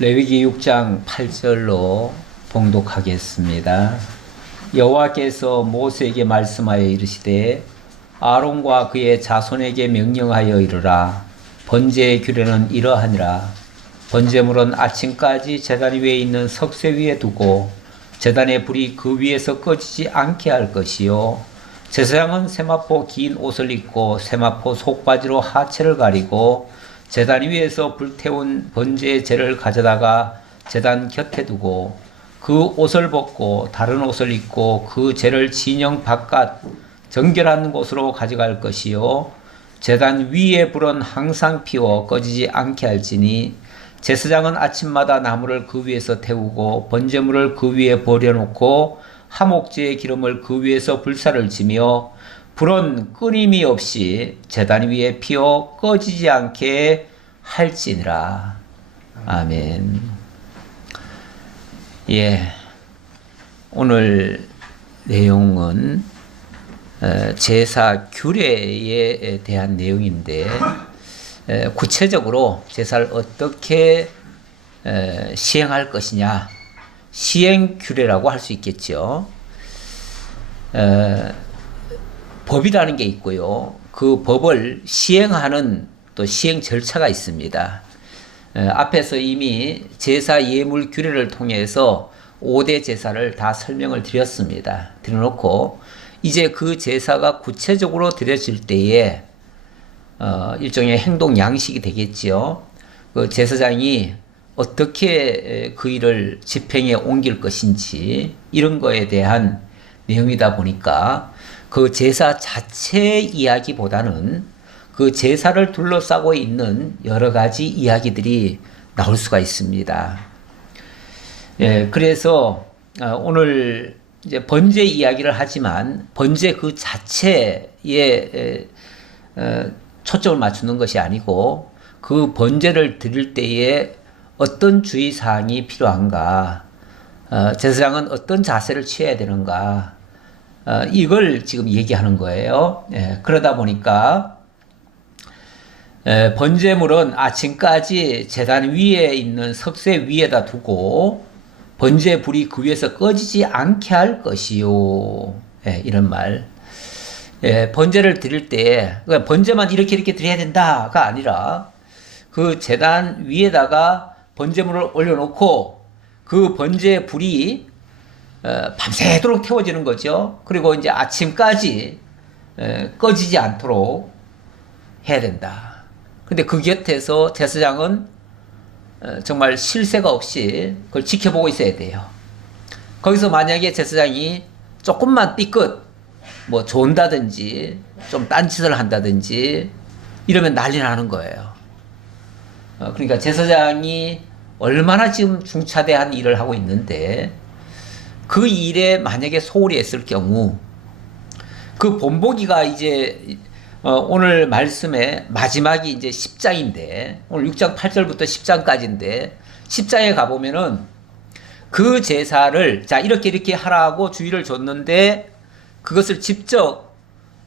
레위기 6장 8절로 봉독하겠습니다. 여호와께서 모세에게 말씀하여 이르시되 아론과 그의 자손에게 명령하여 이르라. 번제의 규례는 이러하니라. 번제물은 아침까지 제단 위에 있는 석쇠 위에 두고 제단의 불이 그 위에서 꺼지지 않게 할 것이요, 제사장은 세마포 긴 옷을 입고 세마포 속바지로 하체를 가리고 제단 위에서 불태운 번제의 재를 가져다가 제단 곁에 두고 그 옷을 벗고 다른 옷을 입고 그 재를 진영 바깥 정결한 곳으로 가져갈 것이요, 제단 위에 불은 항상 피워 꺼지지 않게 할지니 제사장은 아침마다 나무를 그 위에서 태우고 번제물을 그 위에 버려놓고 하목제의 기름을 그 위에서 불사를 지며 불은 끊임이 없이 제단 위에 피어 꺼지지 않게 할지니라. 아멘. 예, 오늘 내용은 제사 규례에 대한 내용인데, 구체적으로 제사를 어떻게 시행할 것이냐, 시행 규례라고 할 수 있겠죠. 법이라는 게 있고요. 그 법을 시행하는 또 시행 절차가 있습니다. 앞에서 이미 제사 예물 규례를 통해서 5대 제사를 다 설명을 드렸습니다. 드려놓고 이제 그 제사가 구체적으로 드려질 때에 일종의 행동 양식이 되겠지요. 그 제사장이 어떻게 그 일을 집행에 옮길 것인지 이런 거에 대한 내용이다 보니까 그 제사 자체 이야기보다는 그 제사를 둘러싸고 있는 여러 가지 이야기들이 나올 수가 있습니다. 예, 그래서 오늘 이제 번제 이야기를 하지만 번제 그 자체에 초점을 맞추는 것이 아니고 그 번제를 드릴 때에 어떤 주의사항이 필요한가, 제사장은 어떤 자세를 취해야 되는가, 이걸 지금 얘기하는 거예요. 예, 그러다 보니까 번제물은 아침까지 제단 위에 있는 석쇠 위에다 두고 번제 불이 그 위에서 꺼지지 않게 할 것이요. 예, 이런 말. 예, 번제를 드릴 때 그러니까 번제만 이렇게 드려야 된다가 아니라 그 제단 위에다가 번제물을 올려놓고 그 번제 불이 밤새도록 태워지는 거죠. 그리고 이제 아침까지 꺼지지 않도록 해야 된다. 근데 그 곁에서 제사장은 정말 쉴 새가 없이 그걸 지켜보고 있어야 돼요. 거기서 만약에 제사장이 조금만 삐끗 뭐 존다든지 좀 딴짓을 한다든지 이러면 난리 나는 거예요. 그러니까 제사장이 얼마나 지금 중차대한 일을 하고 있는데 그 일에 만약에 소홀히 했을 경우 그 본보기가 이제 오늘 말씀의 마지막이 이제 10장인데 오늘 6장 8절부터 10장까지인데 10장에 가보면은 그 제사를 자 이렇게 하라고 주의를 줬는데 그것을 직접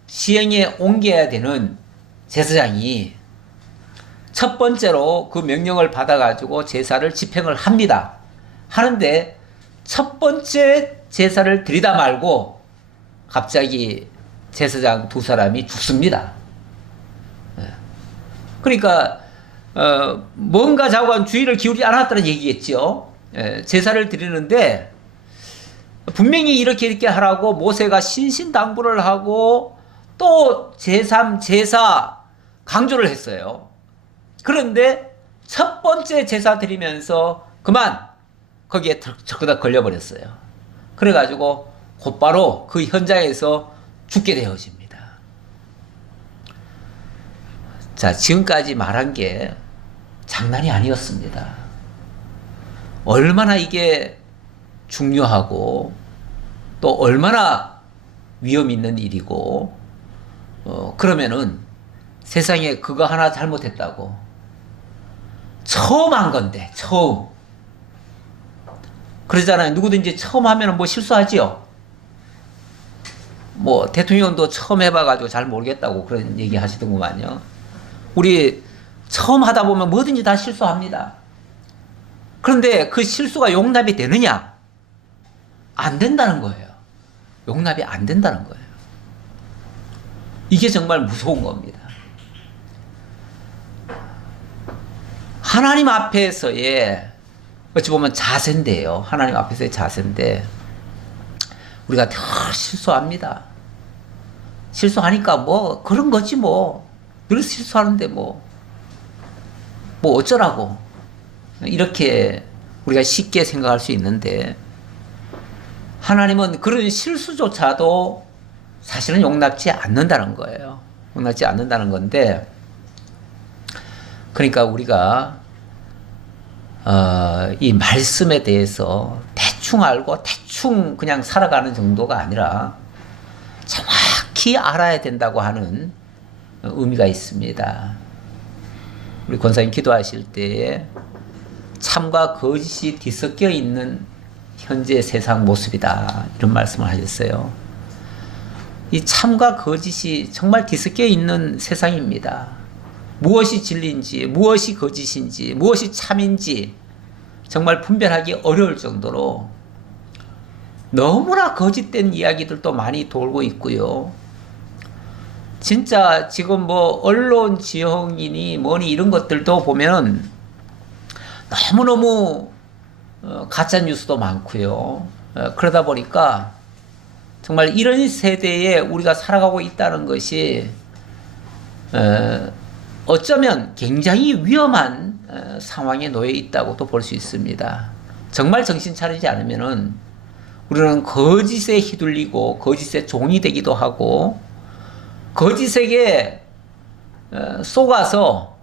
시행에 옮겨야 되는 제사장이 첫 번째로 그 명령을 받아가지고 제사를 집행을 합니다. 하는데 첫 번째 제사를 드리다 말고 갑자기 제사장 두 사람이 죽습니다. 그러니까 뭔가 자관 주의를 기울이지 않았다는 얘기겠죠. 제사를 드리는데 분명히 이렇게 하라고 모세가 신신당부를 하고 또 제3, 제사 강조를 했어요. 그런데 첫 번째 제사 드리면서 그만 거기에 적그닥 걸려버렸어요. 그래가지고 곧바로 그 현장에서 죽게 되어집니다. 자, 지금까지 말한 게 장난이 아니었습니다. 얼마나 이게 중요하고 또 얼마나 위험 있는 일이고, 그러면은 세상에 그거 하나 잘못했다고 처음 한 건데, 처음. 그러잖아요. 누구든지 처음 하면 뭐 실수하지요. 뭐 대통령도 처음 해봐가지고 잘 모르겠다고 그런 얘기 하시더구만요. 우리 처음 하다 보면 뭐든지 다 실수합니다. 그런데 그 실수가 용납이 되느냐? 안 된다는 거예요. 용납이 안 된다는 거예요. 이게 정말 무서운 겁니다. 하나님 앞에서의 어찌 보면 자세인데요. 하나님 앞에서의 자세인데 우리가 늘 실수합니다. 실수하니까 뭐 그런 거지 뭐. 늘 실수하는데 뭐 어쩌라고. 이렇게 우리가 쉽게 생각할 수 있는데 하나님은 그런 실수조차도 사실은 용납지 않는다는 거예요. 용납지 않는다는 건데 그러니까 우리가 이 말씀에 대해서 대충 알고 대충 그냥 살아가는 정도가 아니라 정확히 알아야 된다고 하는 의미가 있습니다. 우리 권사님 기도하실 때에 참과 거짓이 뒤섞여 있는 현재 세상 모습이다 이런 말씀을 하셨어요. 이 참과 거짓이 정말 뒤섞여 있는 세상입니다. 무엇이 진리인지 무엇이 거짓인지 무엇이 참인지 정말 분별하기 어려울 정도로 너무나 거짓된 이야기들도 많이 돌고 있고요. 진짜 지금 뭐 언론 지형이니 뭐니 이런 것들도 보면 너무너무 가짜 뉴스도 많고요. 그러다 보니까 정말 이런 세대에 우리가 살아가고 있다는 것이 어쩌면 굉장히 위험한 상황에 놓여 있다고도 볼 수 있습니다. 정말 정신 차리지 않으면은 우리는 거짓에 휘둘리고 거짓의 종이 되기도 하고 거짓에게 속아서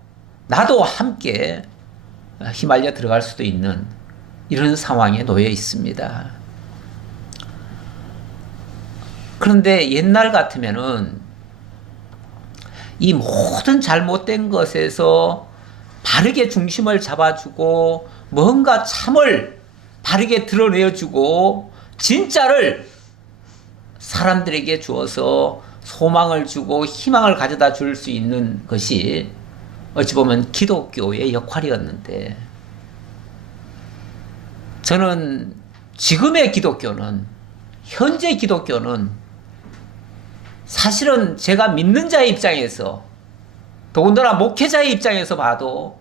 나도 함께 휘말려 들어갈 수도 있는 이런 상황에 놓여 있습니다. 그런데 옛날 같으면은 이 모든 잘못된 것에서 바르게 중심을 잡아주고 뭔가 참을 바르게 드러내어주고 진짜를 사람들에게 주어서 소망을 주고 희망을 가져다 줄 수 있는 것이 어찌 보면 기독교의 역할이었는데 저는 지금의 기독교는 현재 기독교는 사실은 제가 믿는 자의 입장에서 더군다나 목회자의 입장에서 봐도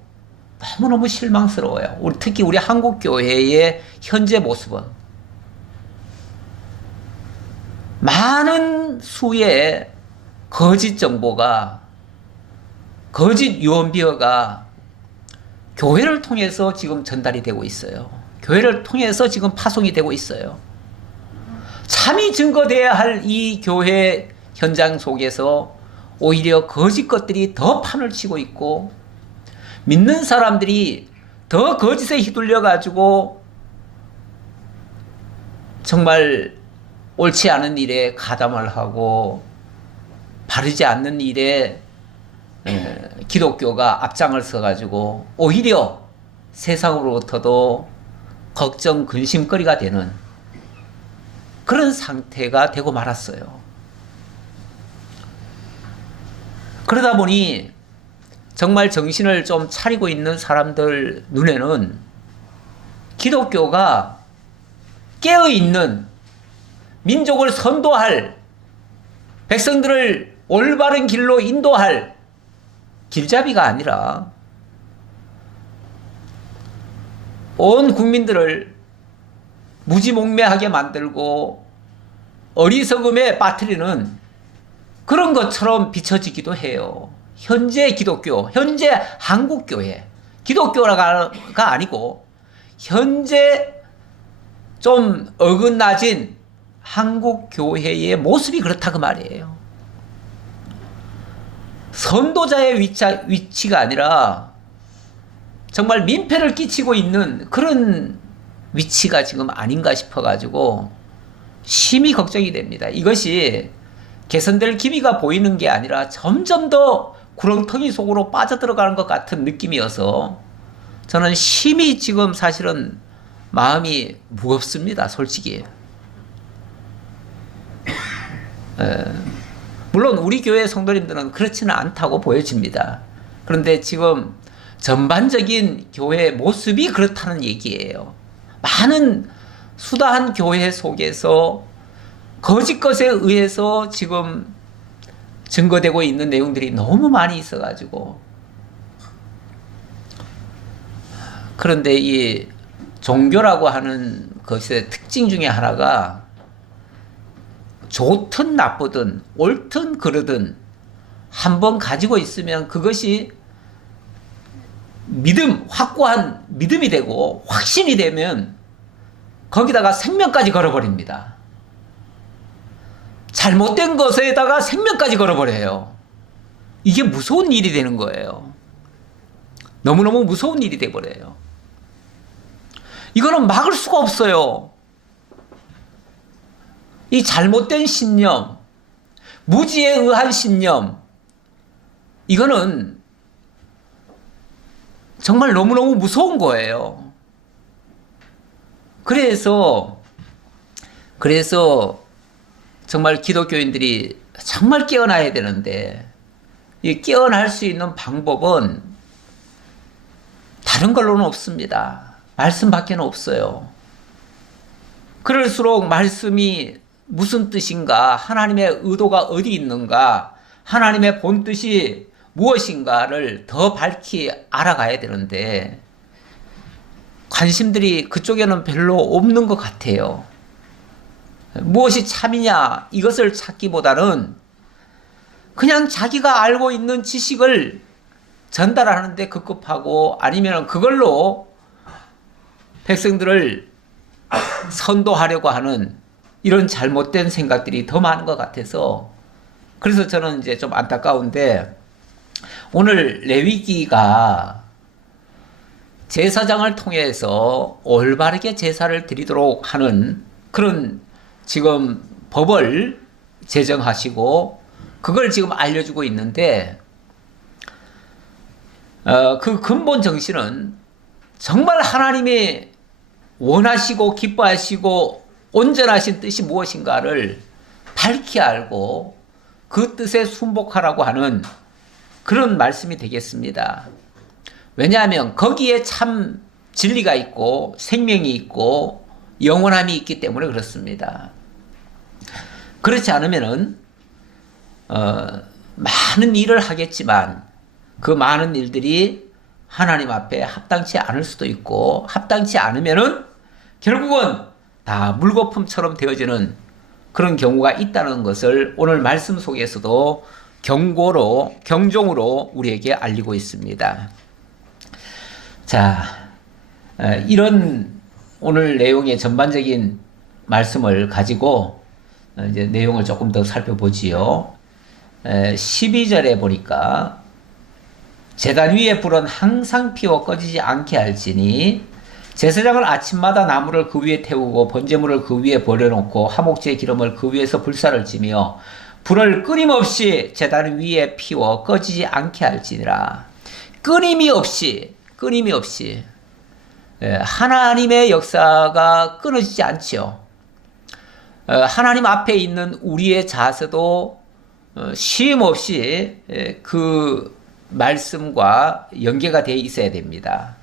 너무너무 실망스러워요. 특히 우리 한국교회의 현재 모습은 많은 수의 거짓 정보가 거짓 유언비어가 교회를 통해서 지금 전달이 되고 있어요. 교회를 통해서 지금 파송이 되고 있어요. 참이 증거돼야 할 이 교회 현장 속에서 오히려 거짓 것들이 더 판을 치고 있고 믿는 사람들이 더 거짓에 휘둘려 가지고 정말 옳지 않은 일에 가담을 하고 바르지 않는 일에 기독교가 앞장을 서가지고 오히려 세상으로부터도 걱정 근심거리가 되는 그런 상태가 되고 말았어요. 그러다 보니 정말 정신을 좀 차리고 있는 사람들 눈에는 기독교가 깨어있는 민족을 선도할 백성들을 올바른 길로 인도할 길잡이가 아니라 온 국민들을 무지몽매하게 만들고 어리석음에 빠뜨리는 그런 것처럼 비춰지기도 해요. 현재 기독교, 현재 한국교회, 기독교가 아니고 현재 좀 어긋나진 한국교회의 모습이 그렇다 그 말이에요. 선도자의 위치가 아니라 정말 민폐를 끼치고 있는 그런 위치가 지금 아닌가 싶어가지고 심히 걱정이 됩니다. 이것이 개선될 기미가 보이는 게 아니라 점점 더 구렁텅이 속으로 빠져들어가는 것 같은 느낌이어서 저는 심히 지금 사실은 마음이 무겁습니다. 솔직히. 물론 우리 교회 성도님들은 그렇지는 않다고 보여집니다. 그런데 지금 전반적인 교회 모습이 그렇다는 얘기예요. 많은 수다한 교회 속에서 거짓 것에 의해서 지금 증거되고 있는 내용들이 너무 많이 있어가지고, 그런데 이 종교라고 하는 것의 특징 중에 하나가 좋든 나쁘든 옳든 그르든 한번 가지고 있으면 그것이 확고한 믿음이 되고 확신이 되면 거기다가 생명까지 걸어버립니다. 잘못된 것에다가 생명까지 걸어버려요. 이게 무서운 일이 되는 거예요. 너무너무 무서운 일이 돼버려요. 이거는 막을 수가 없어요. 이 잘못된 신념, 무지에 의한 신념, 이거는 정말 너무너무 무서운 거예요. 그래서 정말 기독교인들이 정말 깨어나야 되는데, 이 깨어날 수 있는 방법은 다른 걸로는 없습니다. 말씀밖에는 없어요. 그럴수록 말씀이 무슨 뜻인가, 하나님의 의도가 어디 있는가, 하나님의 본뜻이 무엇인가를 더 밝히 알아가야 되는데 관심들이 그쪽에는 별로 없는 것 같아요. 무엇이 참이냐 이것을 찾기보다는 그냥 자기가 알고 있는 지식을 전달하는데 급급하고, 아니면 그걸로 백성들을 선도하려고 하는 이런 잘못된 생각들이 더 많은 것 같아서, 그래서 저는 이제 좀 안타까운데, 오늘 레위기가 제사장을 통해서 올바르게 제사를 드리도록 하는 그런 지금 법을 제정하시고 그걸 지금 알려주고 있는데, 그 근본 정신은 정말 하나님이 원하시고 기뻐하시고 온전하신 뜻이 무엇인가를 밝히 알고 그 뜻에 순복하라고 하는 그런 말씀이 되겠습니다. 왜냐하면 거기에 참 진리가 있고 생명이 있고 영원함이 있기 때문에 그렇습니다. 그렇지 않으면은 많은 일을 하겠지만 그 많은 일들이 하나님 앞에 합당치 않을 수도 있고, 합당치 않으면은 결국은 다 물거품처럼 되어지는 그런 경우가 있다는 것을 오늘 말씀 속에서도 경종으로 우리에게 알리고 있습니다. 자, 이런 오늘 내용의 전반적인 말씀을 가지고 이제 내용을 조금 더 살펴보지요. 12절에 보니까 제단 위에 불은 항상 피워 꺼지지 않게 할지니 제사장은 아침마다 나무를 그 위에 태우고 번제물을 그 위에 버려놓고 화목제의 기름을 그 위에서 불사를 지며 불을 끊임없이 제단 위에 피워 꺼지지 않게 할지니라. 끊임이 없이 하나님의 역사가 끊어지지 않지요. 하나님 앞에 있는 우리의 자세도 쉼 없이 그 말씀과 연계가 되어 있어야 됩니다.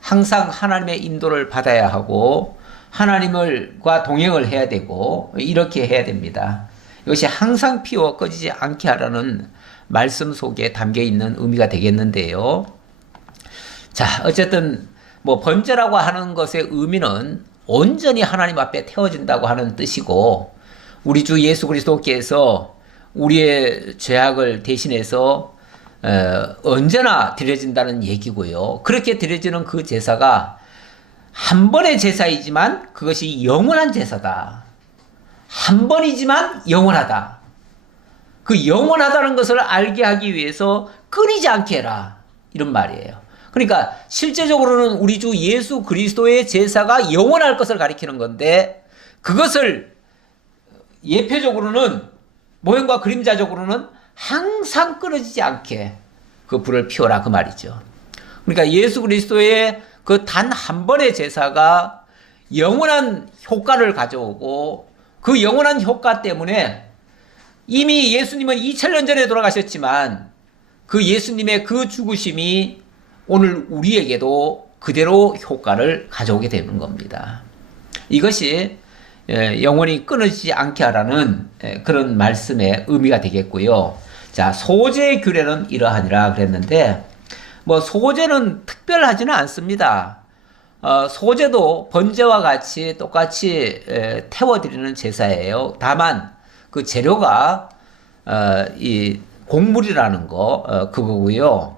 항상 하나님의 인도를 받아야 하고 하나님과 동행을 해야 되고 이렇게 해야 됩니다. 이것이 항상 피워 꺼지지 않게 하라는 말씀 속에 담겨 있는 의미가 되겠는데요. 자, 어쨌든 뭐 번제라고 하는 것의 의미는 온전히 하나님 앞에 태워진다고 하는 뜻이고, 우리 주 예수 그리스도께서 우리의 죄악을 대신해서 언제나 드려진다는 얘기고요. 그렇게 드려지는 그 제사가 한 번의 제사이지만 그것이 영원한 제사다. 한 번이지만 영원하다. 그 영원하다는 것을 알게 하기 위해서 끊이지 않게 해라, 이런 말이에요. 그러니까 실제적으로는 우리 주 예수 그리스도의 제사가 영원할 것을 가리키는 건데, 그것을 예표적으로는, 모형과 그림자적으로는 항상 끊어지지 않게 그 불을 피워라, 그 말이죠. 그러니까 예수 그리스도의 그 단 한 번의 제사가 영원한 효과를 가져오고, 그 영원한 효과 때문에 이미 예수님은 2000년 전에 돌아가셨지만 그 예수님의 그 죽으심이 오늘 우리에게도 그대로 효과를 가져오게 되는 겁니다. 이것이 영원히 끊어지지 않게 하라는 그런 말씀의 의미가 되겠고요. 자, 소재 규례는 이러하니라 그랬는데, 뭐 소재는 특별하지는 않습니다. 소재도 번제와 같이 똑같이 태워드리는 제사예요. 다만 그 재료가 이 곡물이라는 거 그거고요.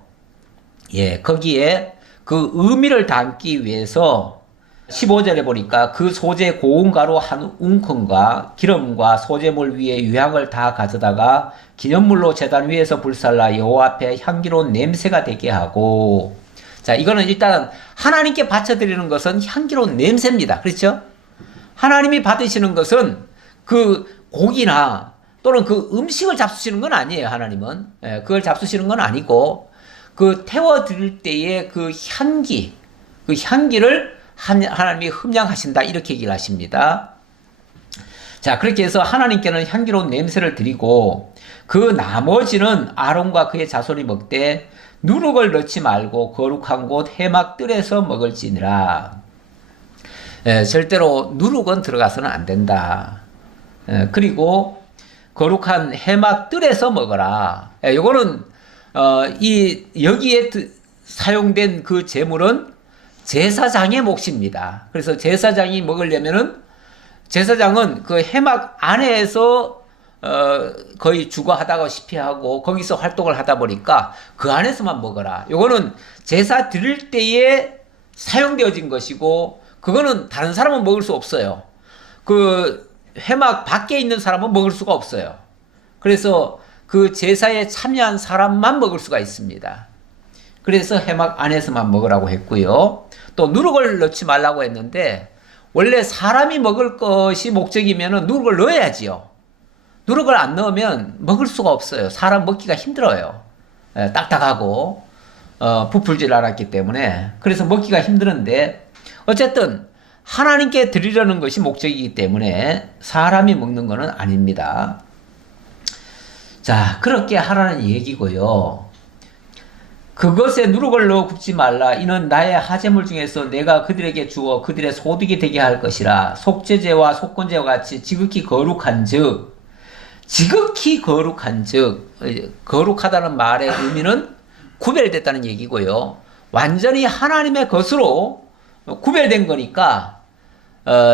예, 거기에 그 의미를 담기 위해서 15절에 보니까 그 소재 고운 가루 한 웅큼과 기름과 소재물 위에 유향을 다 가져다가 기념물로 제단 위에서 불살라 여호와 앞에 향기로운 냄새가 되게 하고, 자, 이거는 일단 하나님께 바쳐드리는 것은 향기로운 냄새입니다. 그렇죠? 하나님이 받으시는 것은 그 고기나 또는 그 음식을 잡수시는 건 아니에요. 하나님은 그걸 잡수시는 건 아니고, 그 태워드릴 때의 그 향기, 그 향기를 하나님이 흠양하신다, 이렇게 얘기를 하십니다. 자, 그렇게 해서 하나님께는 향기로운 냄새를 드리고, 그 나머지는 아론과 그의 자손이 먹되 누룩을 넣지 말고 거룩한 곳 해막들에서 먹을지니라. 절대로 누룩은 들어가서는 안 된다. 그리고 거룩한 해막들에서 먹어라. 요거는 여기에 사용된 그 제물은 제사장의 몫입니다. 그래서 제사장이 먹으려면은 제사장은 그 해막 안에서 거의 주거하다시피 하고 거기서 활동을 하다 보니까 그 안에서만 먹어라. 요거는 제사 드릴 때에 사용되어진 것이고, 그거는 다른 사람은 먹을 수 없어요. 그 회막 밖에 있는 사람은 먹을 수가 없어요. 그래서 그 제사에 참여한 사람만 먹을 수가 있습니다. 그래서 회막 안에서만 먹으라고 했고요. 또 누룩을 넣지 말라고 했는데, 원래 사람이 먹을 것이 목적이면 누룩을 넣어야지요. 누룩을 안 넣으면 먹을 수가 없어요. 사람 먹기가 힘들어요. 딱딱하고 부풀질 않았기 때문에. 그래서 먹기가 힘드는데, 어쨌든 하나님께 드리려는 것이 목적이기 때문에 사람이 먹는 것은 아닙니다. 자, 그렇게 하라는 얘기고요. 그것에 누룩을 넣어 굽지 말라. 이는 나의 하제물 중에서 내가 그들에게 주어 그들의 소득이 되게 할 것이라. 속죄제와 속건제와 같이 지극히 거룩한 즉, 지극히 거룩한 즉, 거룩하다는 말의 의미는 구별됐다는 얘기고요. 완전히 하나님의 것으로 구별된 거니까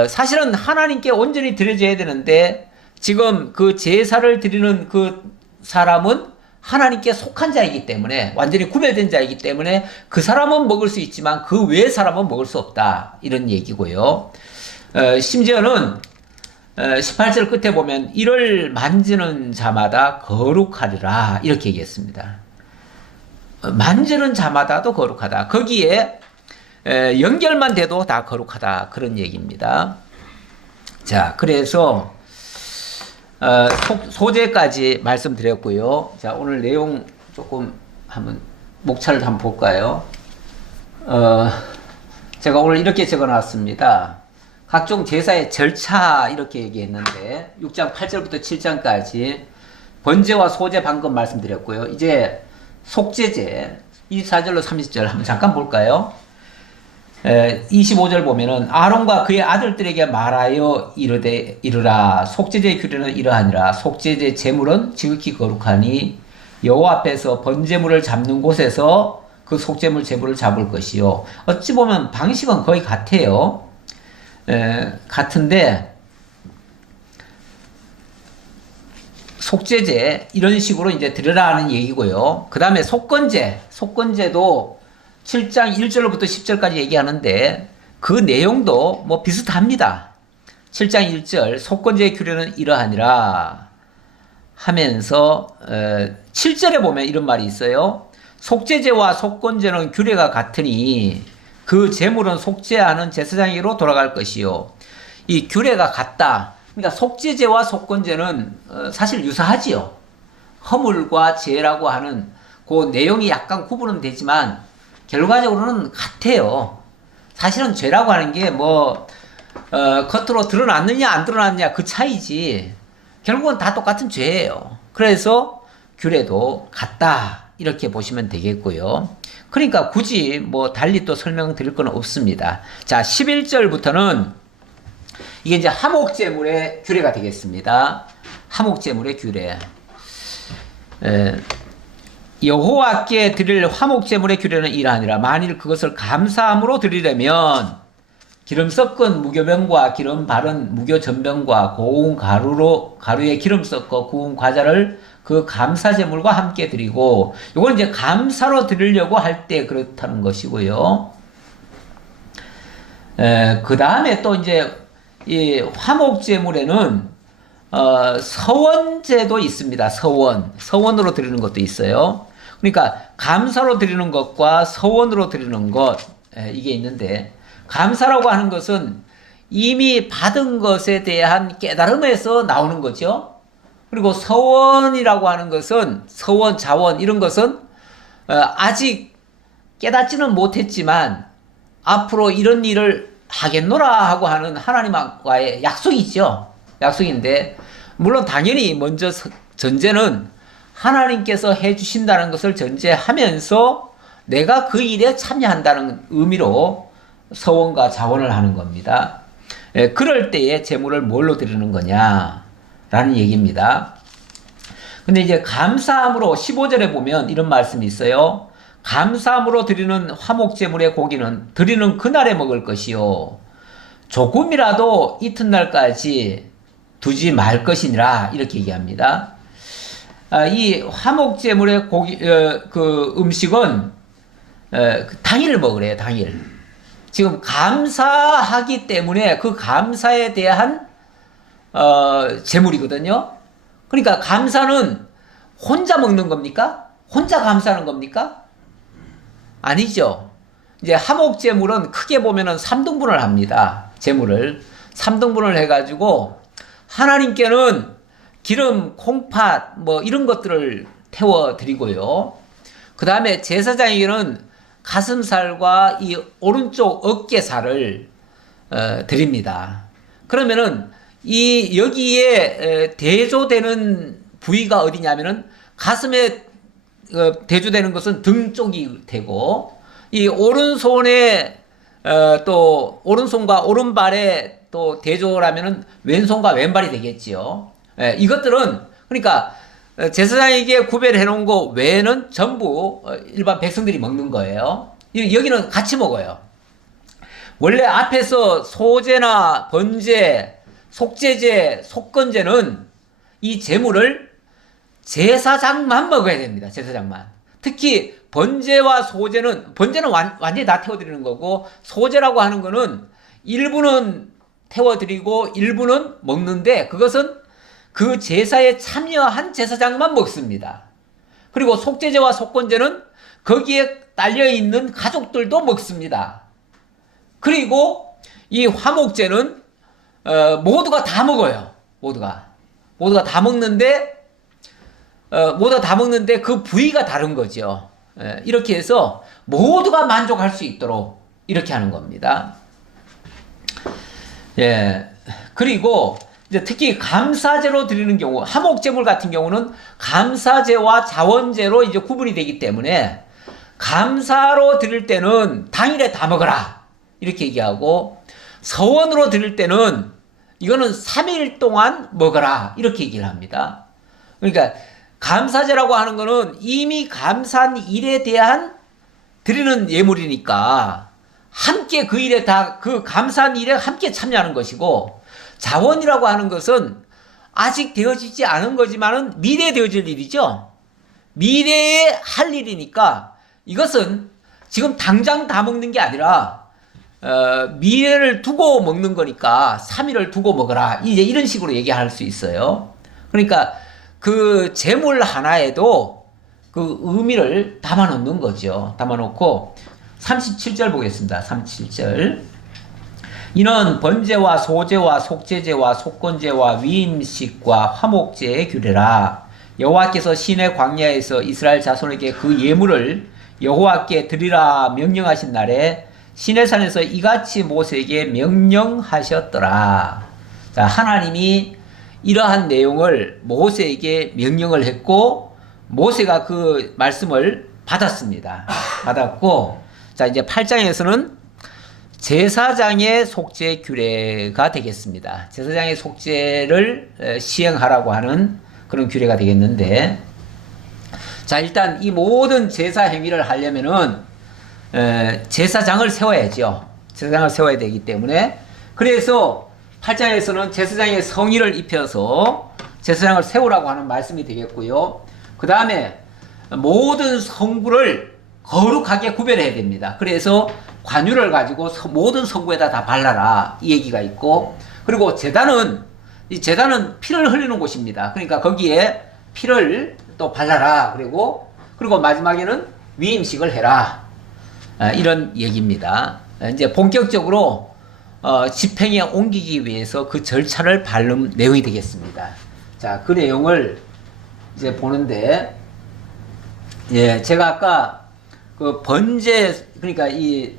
사실은 하나님께 온전히 드려져야 되는데, 지금 그 제사를 드리는 그 사람은 하나님께 속한 자이기 때문에, 완전히 구별된 자이기 때문에 그 사람은 먹을 수 있지만 그 외의 사람은 먹을 수 없다, 이런 얘기고요. 심지어는 18절 끝에 보면 이를 만지는 자마다 거룩하리라, 이렇게 얘기했습니다. 만지는 자마다도 거룩하다. 거기에 연결만 돼도 다 거룩하다, 그런 얘기입니다. 자, 그래서 소재까지 말씀드렸고요. 자, 오늘 내용 조금 한번 목차를 한번 볼까요? 제가 오늘 이렇게 적어놨습니다. 각종 제사의 절차, 이렇게 얘기했는데 6장 8절부터 7장까지 번제와 소제 방금 말씀드렸고요. 이제 속죄제 24절로 30절 한번 잠깐 볼까요? 25절 보면은 아론과 그의 아들들에게 말하여 이르라. 속죄제의 규례는 이러하니라. 속죄제 제물은 지극히 거룩하니 여호와 앞에서 번제물을 잡는 곳에서 그 속죄물 제물을 잡을 것이요. 어찌 보면 방식은 거의 같아요. 같은데 속죄제 이런 식으로 이제 드려라는 얘기고요. 그 다음에 속건제도 7장 1절로부터 10절까지 얘기하는데 그 내용도 뭐 비슷합니다. 7장 1절 속건제의 규례는 이러하니라 하면서 7절에 보면 이런 말이 있어요. 속죄제와 속건제는 규례가 같으니 그 제물은 속죄하는 제사장에게로 돌아갈 것이요. 이 규례가 같다. 그러니까 속죄제와 속건제는 사실 유사하지요. 허물과 죄라고 하는 그 내용이 약간 구분은 되지만 결과적으로는 같아요. 사실은 죄라고 하는 게 겉으로 드러났느냐 안 드러났느냐 그 차이지 결국은 다 똑같은 죄예요. 그래서 규례도 같다, 이렇게 보시면 되겠고요. 그러니까 굳이 뭐 달리 또 설명드릴 건 없습니다. 자, 11절부터는 이게 이제 화목제물의 규례가 되겠습니다. 화목제물의 규례. 여호와께 드릴 화목제물의 규례는 이러하니라. 만일 그것을 감사함으로 드리려면 기름 섞은 무교병과 기름 바른 무교전병과 고운 가루에 기름 섞어 구운 과자를 그 감사제물과 함께 드리고, 이건 이제 감사로 드리려고 할 때 그렇다는 것이고요. 그 다음에 또 이제 이 화목제물에는 서원제도 있습니다. 서원으로 드리는 것도 있어요. 그러니까 감사로 드리는 것과 서원으로 드리는 것, 이게 있는데, 감사라고 하는 것은 이미 받은 것에 대한 깨달음에서 나오는 거죠. 그리고 서원이라고 하는 것은, 서원, 자원 이런 것은 아직 깨닫지는 못했지만 앞으로 이런 일을 하겠노라 하고 하는 하나님과의 약속이죠. 약속인데, 물론 당연히 먼저 전제는 하나님께서 해주신다는 것을 전제하면서 내가 그 일에 참여한다는 의미로 서원과 자원을 하는 겁니다. 그럴 때에 제물을 뭘로 드리는 거냐라는 얘기입니다. 근데 이제 감사함으로 15절에 보면 이런 말씀이 있어요. 감사함으로 드리는 화목제물의 고기는 드리는 그날에 먹을 것이요 조금이라도 이튿날까지 두지 말 것이니라, 이렇게 얘기합니다. 이 화목제물의 고기, 그 음식은 당일 먹으래요. 당일. 지금 감사하기 때문에 그 감사에 대한 제물이거든요. 그러니까 감사는 혼자 먹는 겁니까? 혼자 감사하는 겁니까? 아니죠. 이제 화목제물은 크게 보면은 3등분을 합니다. 제물을 3등분을 해가지고 하나님께는 기름, 콩팥 뭐 이런 것들을 태워 드리고요. 그 다음에 제사장에게는 가슴살과 이 오른쪽 어깨살을 드립니다. 그러면은 이 여기에 대조되는 부위가 어디냐면은 가슴에 대조되는 것은 등 쪽이 되고, 이 오른손에 또 오른손과 오른발에 또 대조라면은 왼손과 왼발이 되겠지요. 이것들은 그러니까 제사장에게 구별해 놓은 거 외에는 전부 일반 백성들이 먹는 거예요. 여기는 같이 먹어요. 원래 앞에서 소제나 번제, 속제제, 속건제는 이 제물을 제사장만 먹어야 됩니다. 제사장만. 특히 번제와 소제는, 번제는 완전히 다 태워드리는 거고, 소제라고 하는 거는 일부는 태워드리고 일부는 먹는데, 그것은 그 제사에 참여한 제사장만 먹습니다. 그리고 속제제와 속건제는 거기에 딸려있는 가족들도 먹습니다. 그리고 이 화목제는 모두가 다 먹어요. 모두가 다 먹는데 그 부위가 다른 거죠. 이렇게 해서 모두가 만족할 수 있도록 이렇게 하는 겁니다. 그리고 이제 특히 감사제로 드리는 경우, 화목제물 같은 경우는 감사제와 자원제로 이제 구분이 되기 때문에, 감사로 드릴 때는 당일에 다 먹어라, 이렇게 얘기하고, 서원으로 드릴 때는 이거는 3일 동안 먹어라, 이렇게 얘기를 합니다. 그러니까 감사제라고 하는 거는 이미 감사한 일에 대한 드리는 예물이니까 함께 그 일에 그 감사한 일에 함께 참여하는 것이고, 자원이라고 하는 것은 아직 되어지지 않은 거지만은 미래에 되어질 일이죠. 미래에 할 일이니까 이것은 지금 당장 다 먹는 게 아니라 미래를 두고 먹는 거니까 3일을 두고 먹어라, 이제 이런 식으로 얘기할 수 있어요. 그러니까 그 제물 하나에도 그 의미를 담아 놓는 거죠. 담아 놓고 37절 보겠습니다. 37절. 이는 번제와 소제와 속제제와 속건제와 위임식과 화목제의 규례라. 여호와께서 시내 광야에서 이스라엘 자손에게 그 예물을 여호와께 드리라 명령하신 날에 시내산에서 이같이 모세에게 명령하셨더라. 자, 하나님이 이러한 내용을 모세에게 명령을 했고, 모세가 그 말씀을 받았습니다. 받았고, 자, 이제 8장에서는 제사장의 속죄 규례가 되겠습니다. 제사장의 속죄를 시행하라고 하는 그런 규례가 되겠는데, 자, 일단 이 모든 제사 행위를 하려면은 제사장을 세워야죠. 제사장을 세워야 되기 때문에, 그래서 8장에서는 제사장의 성의를 입혀서 제사장을 세우라고 하는 말씀이 되겠고요. 그 다음에 모든 성구를 거룩하게 구별해야 됩니다. 그래서 관유를 가지고 모든 성구에다 다 발라라, 이 얘기가 있고, 그리고 이 제단은 피를 흘리는 곳입니다. 그러니까 거기에 피를 또 발라라. 그리고 마지막에는 위임식을 해라. 이런 얘기입니다. 이제 본격적으로 집행에 옮기기 위해서 그 절차를 밟는 내용이 되겠습니다. 자, 그 내용을 이제 보는데, 예, 제가 아까 그 번제, 그러니까 이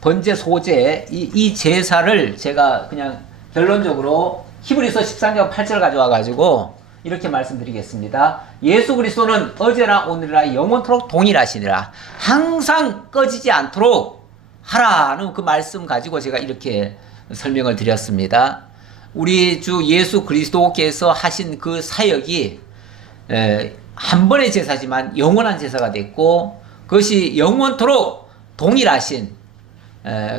번제 소제, 이 제사를 제가 그냥 결론적으로 히브리서 13장 8절 가져와 가지고 이렇게 말씀드리겠습니다. 예수 그리스도는 어제나 오늘이나 영원토록 동일하시니라. 항상 꺼지지 않도록 하라는 그 말씀 가지고 제가 이렇게 설명을 드렸습니다. 우리 주 예수 그리스도께서 하신 그 사역이 한 번의 제사지만 영원한 제사가 됐고, 그것이 영원토록 동일하신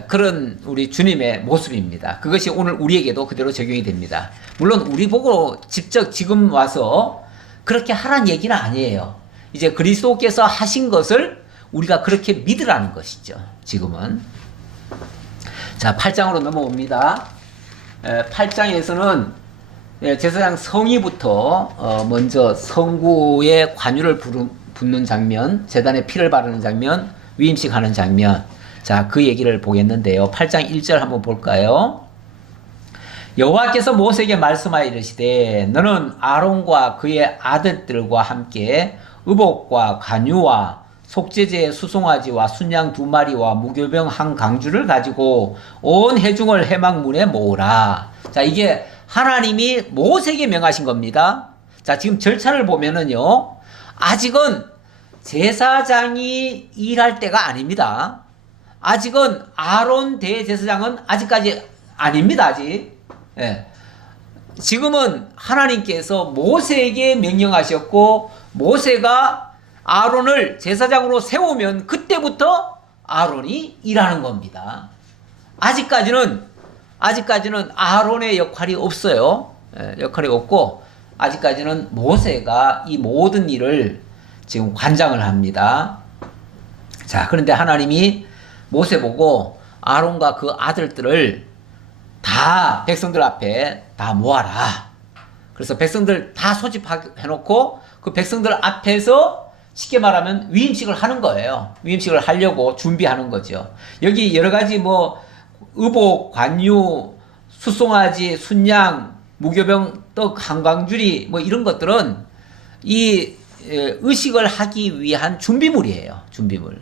그런 우리 주님의 모습입니다. 그것이 오늘 우리에게도 그대로 적용이 됩니다. 물론 우리 보고 직접 지금 와서 그렇게 하라는 얘기는 아니에요. 이제 그리스도께서 하신 것을 우리가 그렇게 믿으라는 것이죠. 지금은. 자, 8장으로 넘어옵니다. 8장에서는 제사장 성의부터 먼저 성구의 관유를 붓는 장면, 제단에 피를 바르는 장면, 위임식 하는 장면. 자, 그 얘기를 보겠는데요. 8장 1절 한번 볼까요? 여호와께서 모세에게 말씀하여 이르시되 너는 아론과 그의 아들들과 함께 의복과 관유와 속죄제의 수송아지와 순양 2마리와 무교병 1강주를 가지고 온 회중을 회막문에 모으라. 자, 이게 하나님이 모세에게 명하신 겁니다. 자, 지금 절차를 보면은요, 아직은 제사장이 일할 때가 아닙니다. 아직은 아론 대제사장은 아직까지 아닙니다. 아직. 예. 지금은 하나님께서 모세에게 명령하셨고, 모세가 아론을 제사장으로 세우면 그때부터 아론이 일하는 겁니다. 아직까지는 아론의 역할이 없어요. 예, 역할이 없고, 아직까지는 모세가 이 모든 일을 지금 관장을 합니다. 자, 그런데 하나님이 모세 보고 아론과 그 아들들을 다 백성들 앞에 다 모아라. 그래서 백성들 다 소집해놓고 그 백성들 앞에서 쉽게 말하면 위임식을 하는 거예요. 위임식을 하려고 준비하는 거죠. 여기 여러 가지 뭐 의복, 관유, 수송아지, 순양, 무교병, 떡, 한광주리 뭐 이런 것들은 이 의식을 하기 위한 준비물이에요. 준비물.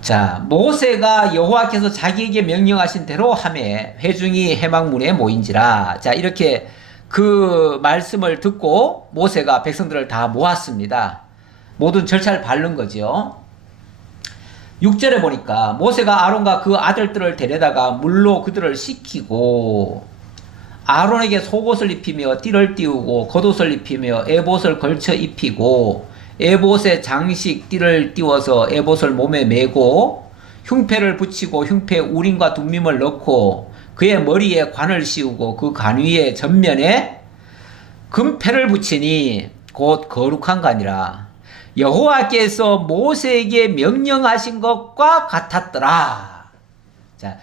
자, 모세가 여호와께서 자기에게 명령하신 대로 하매 회중이 회막문에 모인지라. 자, 이렇게 그 말씀을 듣고 모세가 백성들을 다 모았습니다. 모든 절차를 밟는 거죠. 6절에 보니까 모세가 아론과 그 아들들을 데려다가 물로 그들을 씻기고 아론에게 속옷을 입히며 띠를 띄우고 겉옷을 입히며 에봇을 걸쳐 입히고 에봇에 장식 띠를 띄워서 에봇을 몸에 메고 흉패를 붙이고 흉패에 우림과 둠밈을 넣고 그의 머리에 관을 씌우고 그 관 위에 전면에 금패를 붙이니 곧 거룩한 관이라. 여호와께서 모세에게 명령하신 것과 같았더라. 자,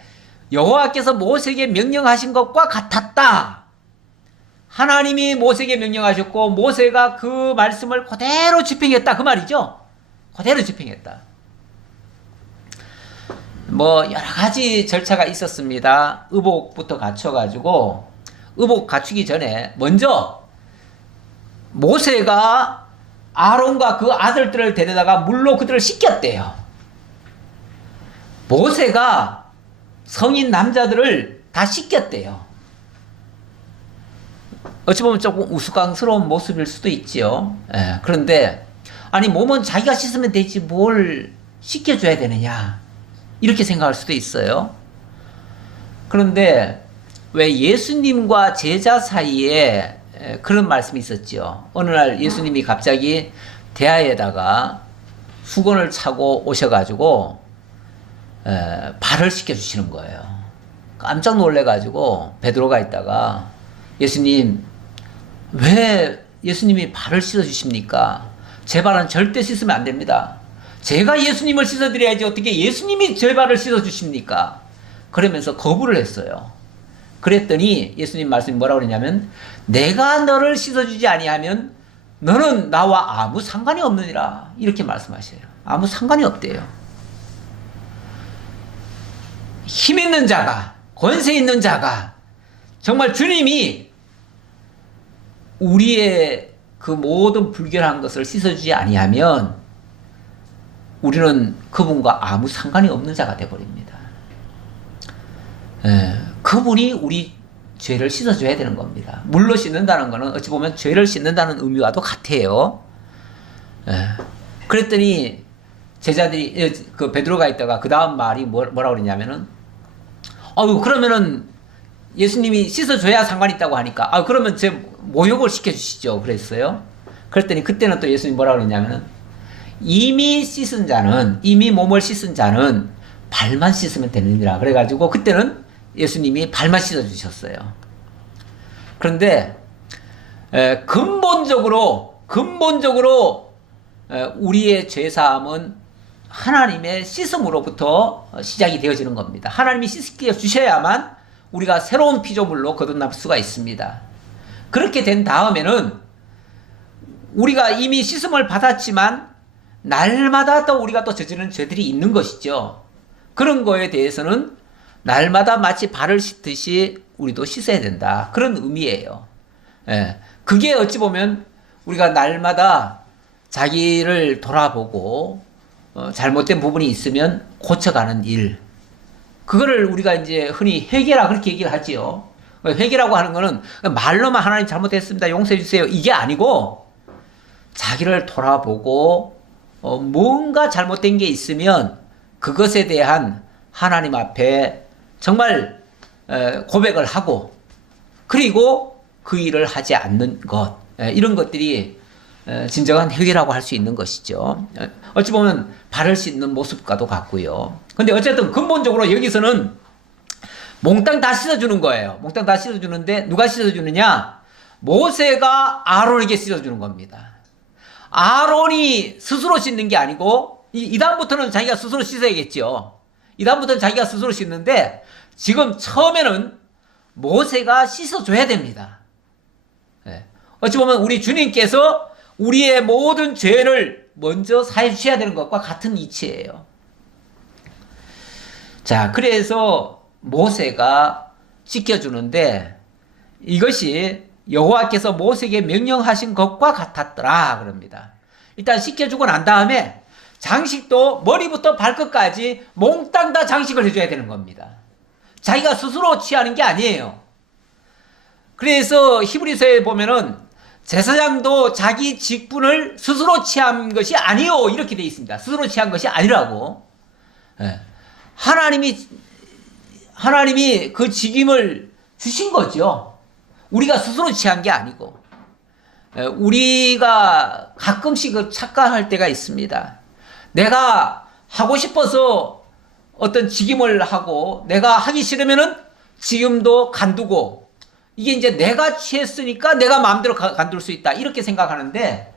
여호와께서 모세에게 명령하신 것과 같았다. 하나님이 모세에게 명령하셨고 모세가 그 말씀을 그대로 집행했다 그 말이죠. 그대로 집행했다. 뭐 여러 가지 절차가 있었습니다. 의복부터 갖춰가지고 의복 갖추기 전에 먼저 모세가 아론과 그 아들들을 데려다가 물로 그들을 씻겼대요. 모세가 성인 남자들을 다 씻겼대요. 어찌 보면 조금 우스꽝스러운 모습일 수도 있지요. 예, 그런데 아니 몸은 자기가 씻으면 되지 뭘 씻겨줘야 되느냐 이렇게 생각할 수도 있어요. 그런데 왜 예수님과 제자 사이에 그런 말씀이 있었죠. 어느 날 예수님이 갑자기 대야에다가 수건을 차고 오셔가지고 발을 씻겨주시는 거예요. 깜짝 놀래가지고 베드로가 있다가 예수님 왜 예수님이 발을 씻어주십니까? 제 발은 절대 씻으면 안 됩니다. 제가 예수님을 씻어드려야지 어떻게 예수님이 제 발을 씻어주십니까? 그러면서 거부를 했어요. 그랬더니 예수님 말씀이 뭐라고 그러냐면 내가 너를 씻어주지 아니하면 너는 나와 아무 상관이 없느니라 이렇게 말씀하셔요. 아무 상관이 없대요. 힘 있는 자가 권세 있는 자가 정말 주님이 우리의 그 모든 불결한 것을 씻어주지 아니하면 우리는 그분과 아무 상관이 없는 자가 되어버립니다. 그분이 우리 죄를 씻어줘야 되는 겁니다. 물로 씻는다는 것은 어찌 보면 죄를 씻는다는 의미와도 같아요. 그랬더니 제자들이 그 베드로가 있다가 그 다음 말이 뭐라고 그러냐면은 그러면은 예수님이 씻어줘야 상관이 있다고 하니까 그러면 제 모욕을 시켜주시죠 그랬어요. 그랬더니 그때는 또 예수님이 뭐라고 그러냐면은 이미 몸을 씻은 자는 발만 씻으면 되느니라 그래가지고 그때는 예수님이 발만 씻어주셨어요. 그런데 근본적으로 우리의 죄사함은 하나님의 씻음으로부터 시작이 되어지는 겁니다. 하나님이 씻겨 주셔야만 우리가 새로운 피조물로 거듭날 수가 있습니다. 그렇게 된 다음에는 우리가 이미 씻음을 받았지만 날마다 또 우리가 또 저지르는 죄들이 있는 것이죠. 그런 거에 대해서는 날마다 마치 발을 씻듯이 우리도 씻어야 된다. 그런 의미예요. 그게 어찌 보면 우리가 날마다 자기를 돌아보고 잘못된 부분이 있으면 고쳐가는 일. 그거를 우리가 이제 흔히 회개라 그렇게 얘기를 하지요. 회개라고 하는 거는 말로만 하나님 잘못했습니다. 용서해 주세요. 이게 아니고 자기를 돌아보고 뭔가 잘못된 게 있으면 그것에 대한 하나님 앞에 정말 고백을 하고 그리고 그 일을 하지 않는 것 이런 것들이 진정한 회개라고 할 수 있는 것이죠. 어찌 보면 발을 씻는 모습과도 같고요. 근데 어쨌든 근본적으로 여기서는 몽땅 다 씻어주는 거예요. 몽땅 다 씻어주는데 누가 씻어주느냐? 모세가 아론에게 씻어주는 겁니다. 아론이 스스로 씻는 게 아니고 이 다음부터는 자기가 스스로 씻어야겠죠. 이 다음부터는 자기가 스스로 씻는데 지금 처음에는 모세가 씻어줘야 됩니다. 어찌 보면 우리 주님께서 우리의 모든 죄를 먼저 사해 주셔야 되는 것과 같은 이치예요. 자, 그래서 모세가 씻겨주는데 이것이 여호와께서 모세에게 명령하신 것과 같았더라 그럽니다. 일단 씻겨주고 난 다음에 장식도 머리부터 발끝까지 몽땅 다 장식을 해줘야 되는 겁니다. 자기가 스스로 취하는 게 아니에요. 그래서 히브리서에 보면은 제사장도 자기 직분을 스스로 취한 것이 아니요 이렇게 되어 있습니다. 스스로 취한 것이 아니라고. 하나님이 그 직임을 주신 거죠. 우리가 스스로 취한 게 아니고. 우리가 가끔씩 착각할 때가 있습니다. 내가 하고 싶어서 어떤 직임을 하고 내가 하기 싫으면은 직임도 간두고 이게 이제 내가 취했으니까 내가 마음대로 간둘 수 있다 이렇게 생각하는데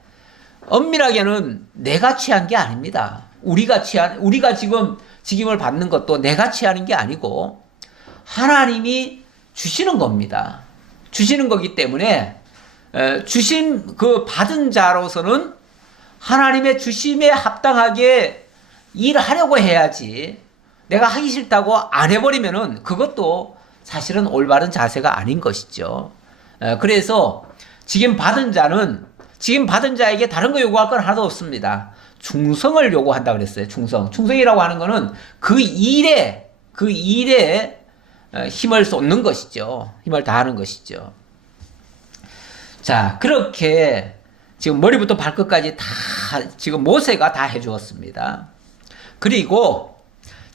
엄밀하게는 내가 취한 게 아닙니다. 우리가 지금 직임을 받는 것도 내가 취하는 게 아니고 하나님이 주시는 겁니다. 주시는 거기 때문에 주신 그 받은 자로서는 하나님의 주심에 합당하게 일하려고 해야지 내가 하기 싫다고 안 해버리면은 그것도 사실은 올바른 자세가 아닌 것이죠. 그래서 지금 받은 자에게 다른 거 요구할 건 하나도 없습니다. 충성을 요구한다 그랬어요. 충성이라고 하는 거는 그 일에 힘을 쏟는 것이죠. 힘을 다하는 것이죠. 자, 그렇게 지금 머리부터 발끝까지 다 지금 모세가 다 해주었습니다. 그리고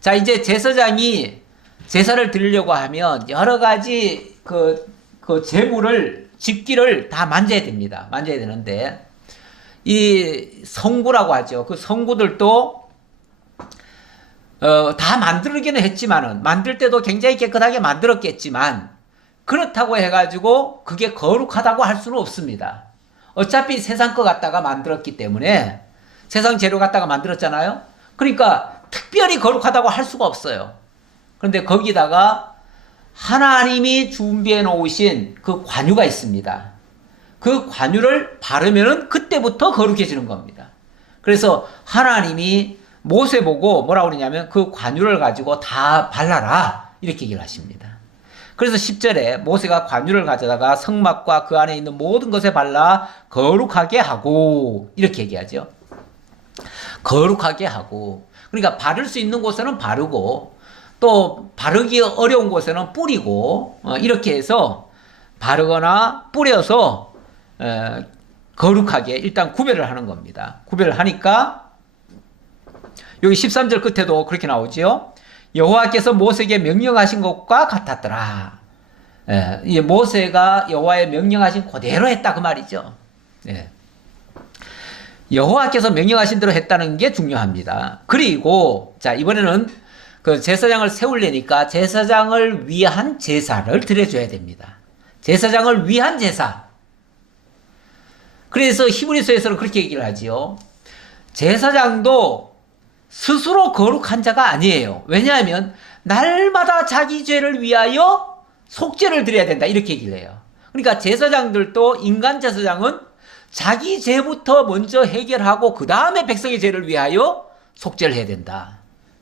자, 이제 제사장이 제사를 드리려고 하면 여러 가지 그 제물을 집기를 다 만져야 됩니다. 만져야 되는데 이 성구라고 하죠. 그 성구들도 다 만들기는 했지만은 만들 때도 굉장히 깨끗하게 만들었겠지만 그렇다고 해가지고 그게 거룩하다고 할 수는 없습니다. 어차피 세상 거 갖다가 만들었기 때문에 세상 재료 갖다가 만들었잖아요. 그러니까 특별히 거룩하다고 할 수가 없어요. 그런데 거기다가 하나님이 준비해 놓으신 그 관유가 있습니다. 그 관유를 바르면은 그때부터 거룩해지는 겁니다. 그래서 하나님이 모세 보고 뭐라고 그러냐면 그 관유를 가지고 다 발라라 이렇게 얘기를 하십니다. 그래서 10절에 모세가 관유를 가져다가 성막과 그 안에 있는 모든 것에 발라 거룩하게 하고 이렇게 얘기하죠. 거룩하게 하고 그러니까 바를 수 있는 곳에는 바르고 또 바르기 어려운 곳에는 뿌리고 이렇게 해서 바르거나 뿌려서 거룩하게 일단 구별을 하는 겁니다. 구별을 하니까 여기 13절 끝에도 그렇게 나오지요. 여호와께서 모세에게 명령하신 것과 같았더라. 이 모세가 여호와의 명령하신 그대로 했다 그 말이죠. 여호와께서 명령하신 대로 했다는 게 중요합니다. 그리고 자 이번에는 그 제사장을 세우려니까 제사장을 위한 제사를 드려줘야 됩니다. 제사장을 위한 제사. 그래서 히브리서에서는 그렇게 얘기를 하지요. 제사장도 스스로 거룩한 자가 아니에요. 왜냐하면 날마다 자기 죄를 위하여 속죄를 드려야 된다 이렇게 얘기를 해요. 그러니까 제사장들도 인간 제사장은 자기 죄부터 먼저 해결하고 그 다음에 백성의 죄를 위하여 속죄를 해야 된다.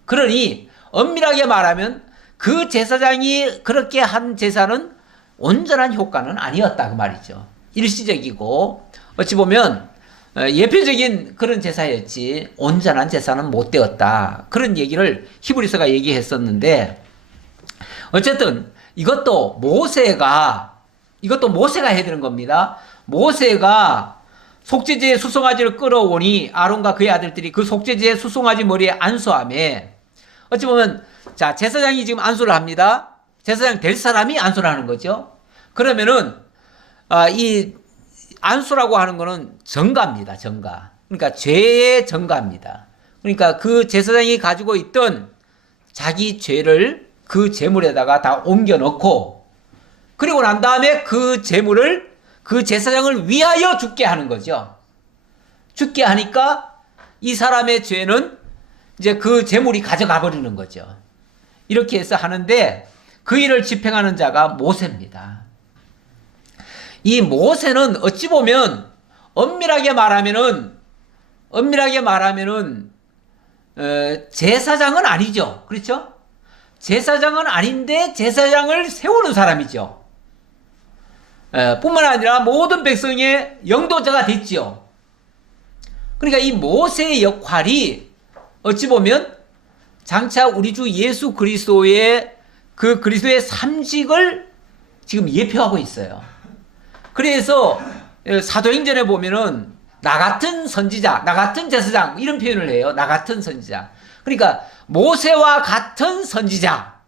그러니 엄밀하게 말하면 그 제사장이 그렇게 한 제사는 온전한 효과는 아니었다 그 말이죠. 일시적이고 어찌 보면 예표적인 그런 제사였지 온전한 제사는 못 되었다. 그런 얘기를 히브리서가 얘기했었는데 어쨌든 이것도 모세가 해야 되는 겁니다. 모세가 속죄제의 수송아지를 끌어오니 아론과 그의 아들들이 그 속죄제의 수송아지 머리에 안수하며 어찌 보면 자 제사장이 지금 안수를 합니다. 제사장 될 사람이 안수를 하는 거죠. 그러면은 이 안수라고 하는 거는 전가입니다. 전가. 그러니까 죄의 전가입니다. 그러니까 그 제사장이 가지고 있던 자기 죄를 그 제물에다가 다 옮겨 넣고 그리고 난 다음에 그 제물을 그 제사장을 위하여 죽게 하는 거죠. 죽게 하니까 이 사람의 죄는 이제 그 제물이 가져가 버리는 거죠. 이렇게 해서 하는데 그 일을 집행하는 자가 모세입니다. 이 모세는 어찌 보면 엄밀하게 말하면은 제사장은 아니죠. 그렇죠? 제사장은 아닌데 제사장을 세우는 사람이죠. 뿐만 아니라 모든 백성의 영도자가 됐지요. 그러니까 이 모세의 역할이 어찌 보면 장차 우리 주 예수 그리스도의 그 그리스도의 삼직을 지금 예표하고 있어요. 그래서 사도행전에 보면은 나 같은 선지자, 나 같은 제사장 이런 표현을 해요. 나 같은 선지자. 그러니까 모세와 같은 선지자,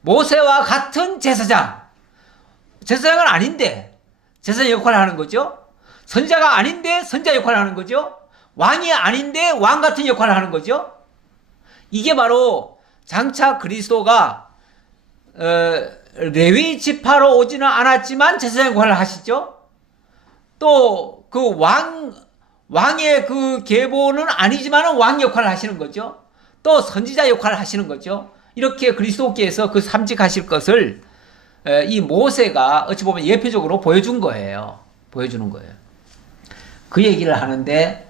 모세와 같은 제사장. 제사장은 아닌데 제사장 역할을 하는 거죠. 선지자가 아닌데 선지자 역할을 하는 거죠. 왕이 아닌데 왕 같은 역할을 하는 거죠. 이게 바로 장차 그리스도가 레위 지파로 오지는 않았지만 제사장 역할을 하시죠. 또 그 왕의 그 계보는 아니지만 왕 역할을 하시는 거죠. 또 선지자 역할을 하시는 거죠. 이렇게 그리스도께서 그 삼직하실 것을 이 모세가 어찌 보면 예표적으로 보여준 거예요. 보여주는 거예요. 그 얘기를 하는데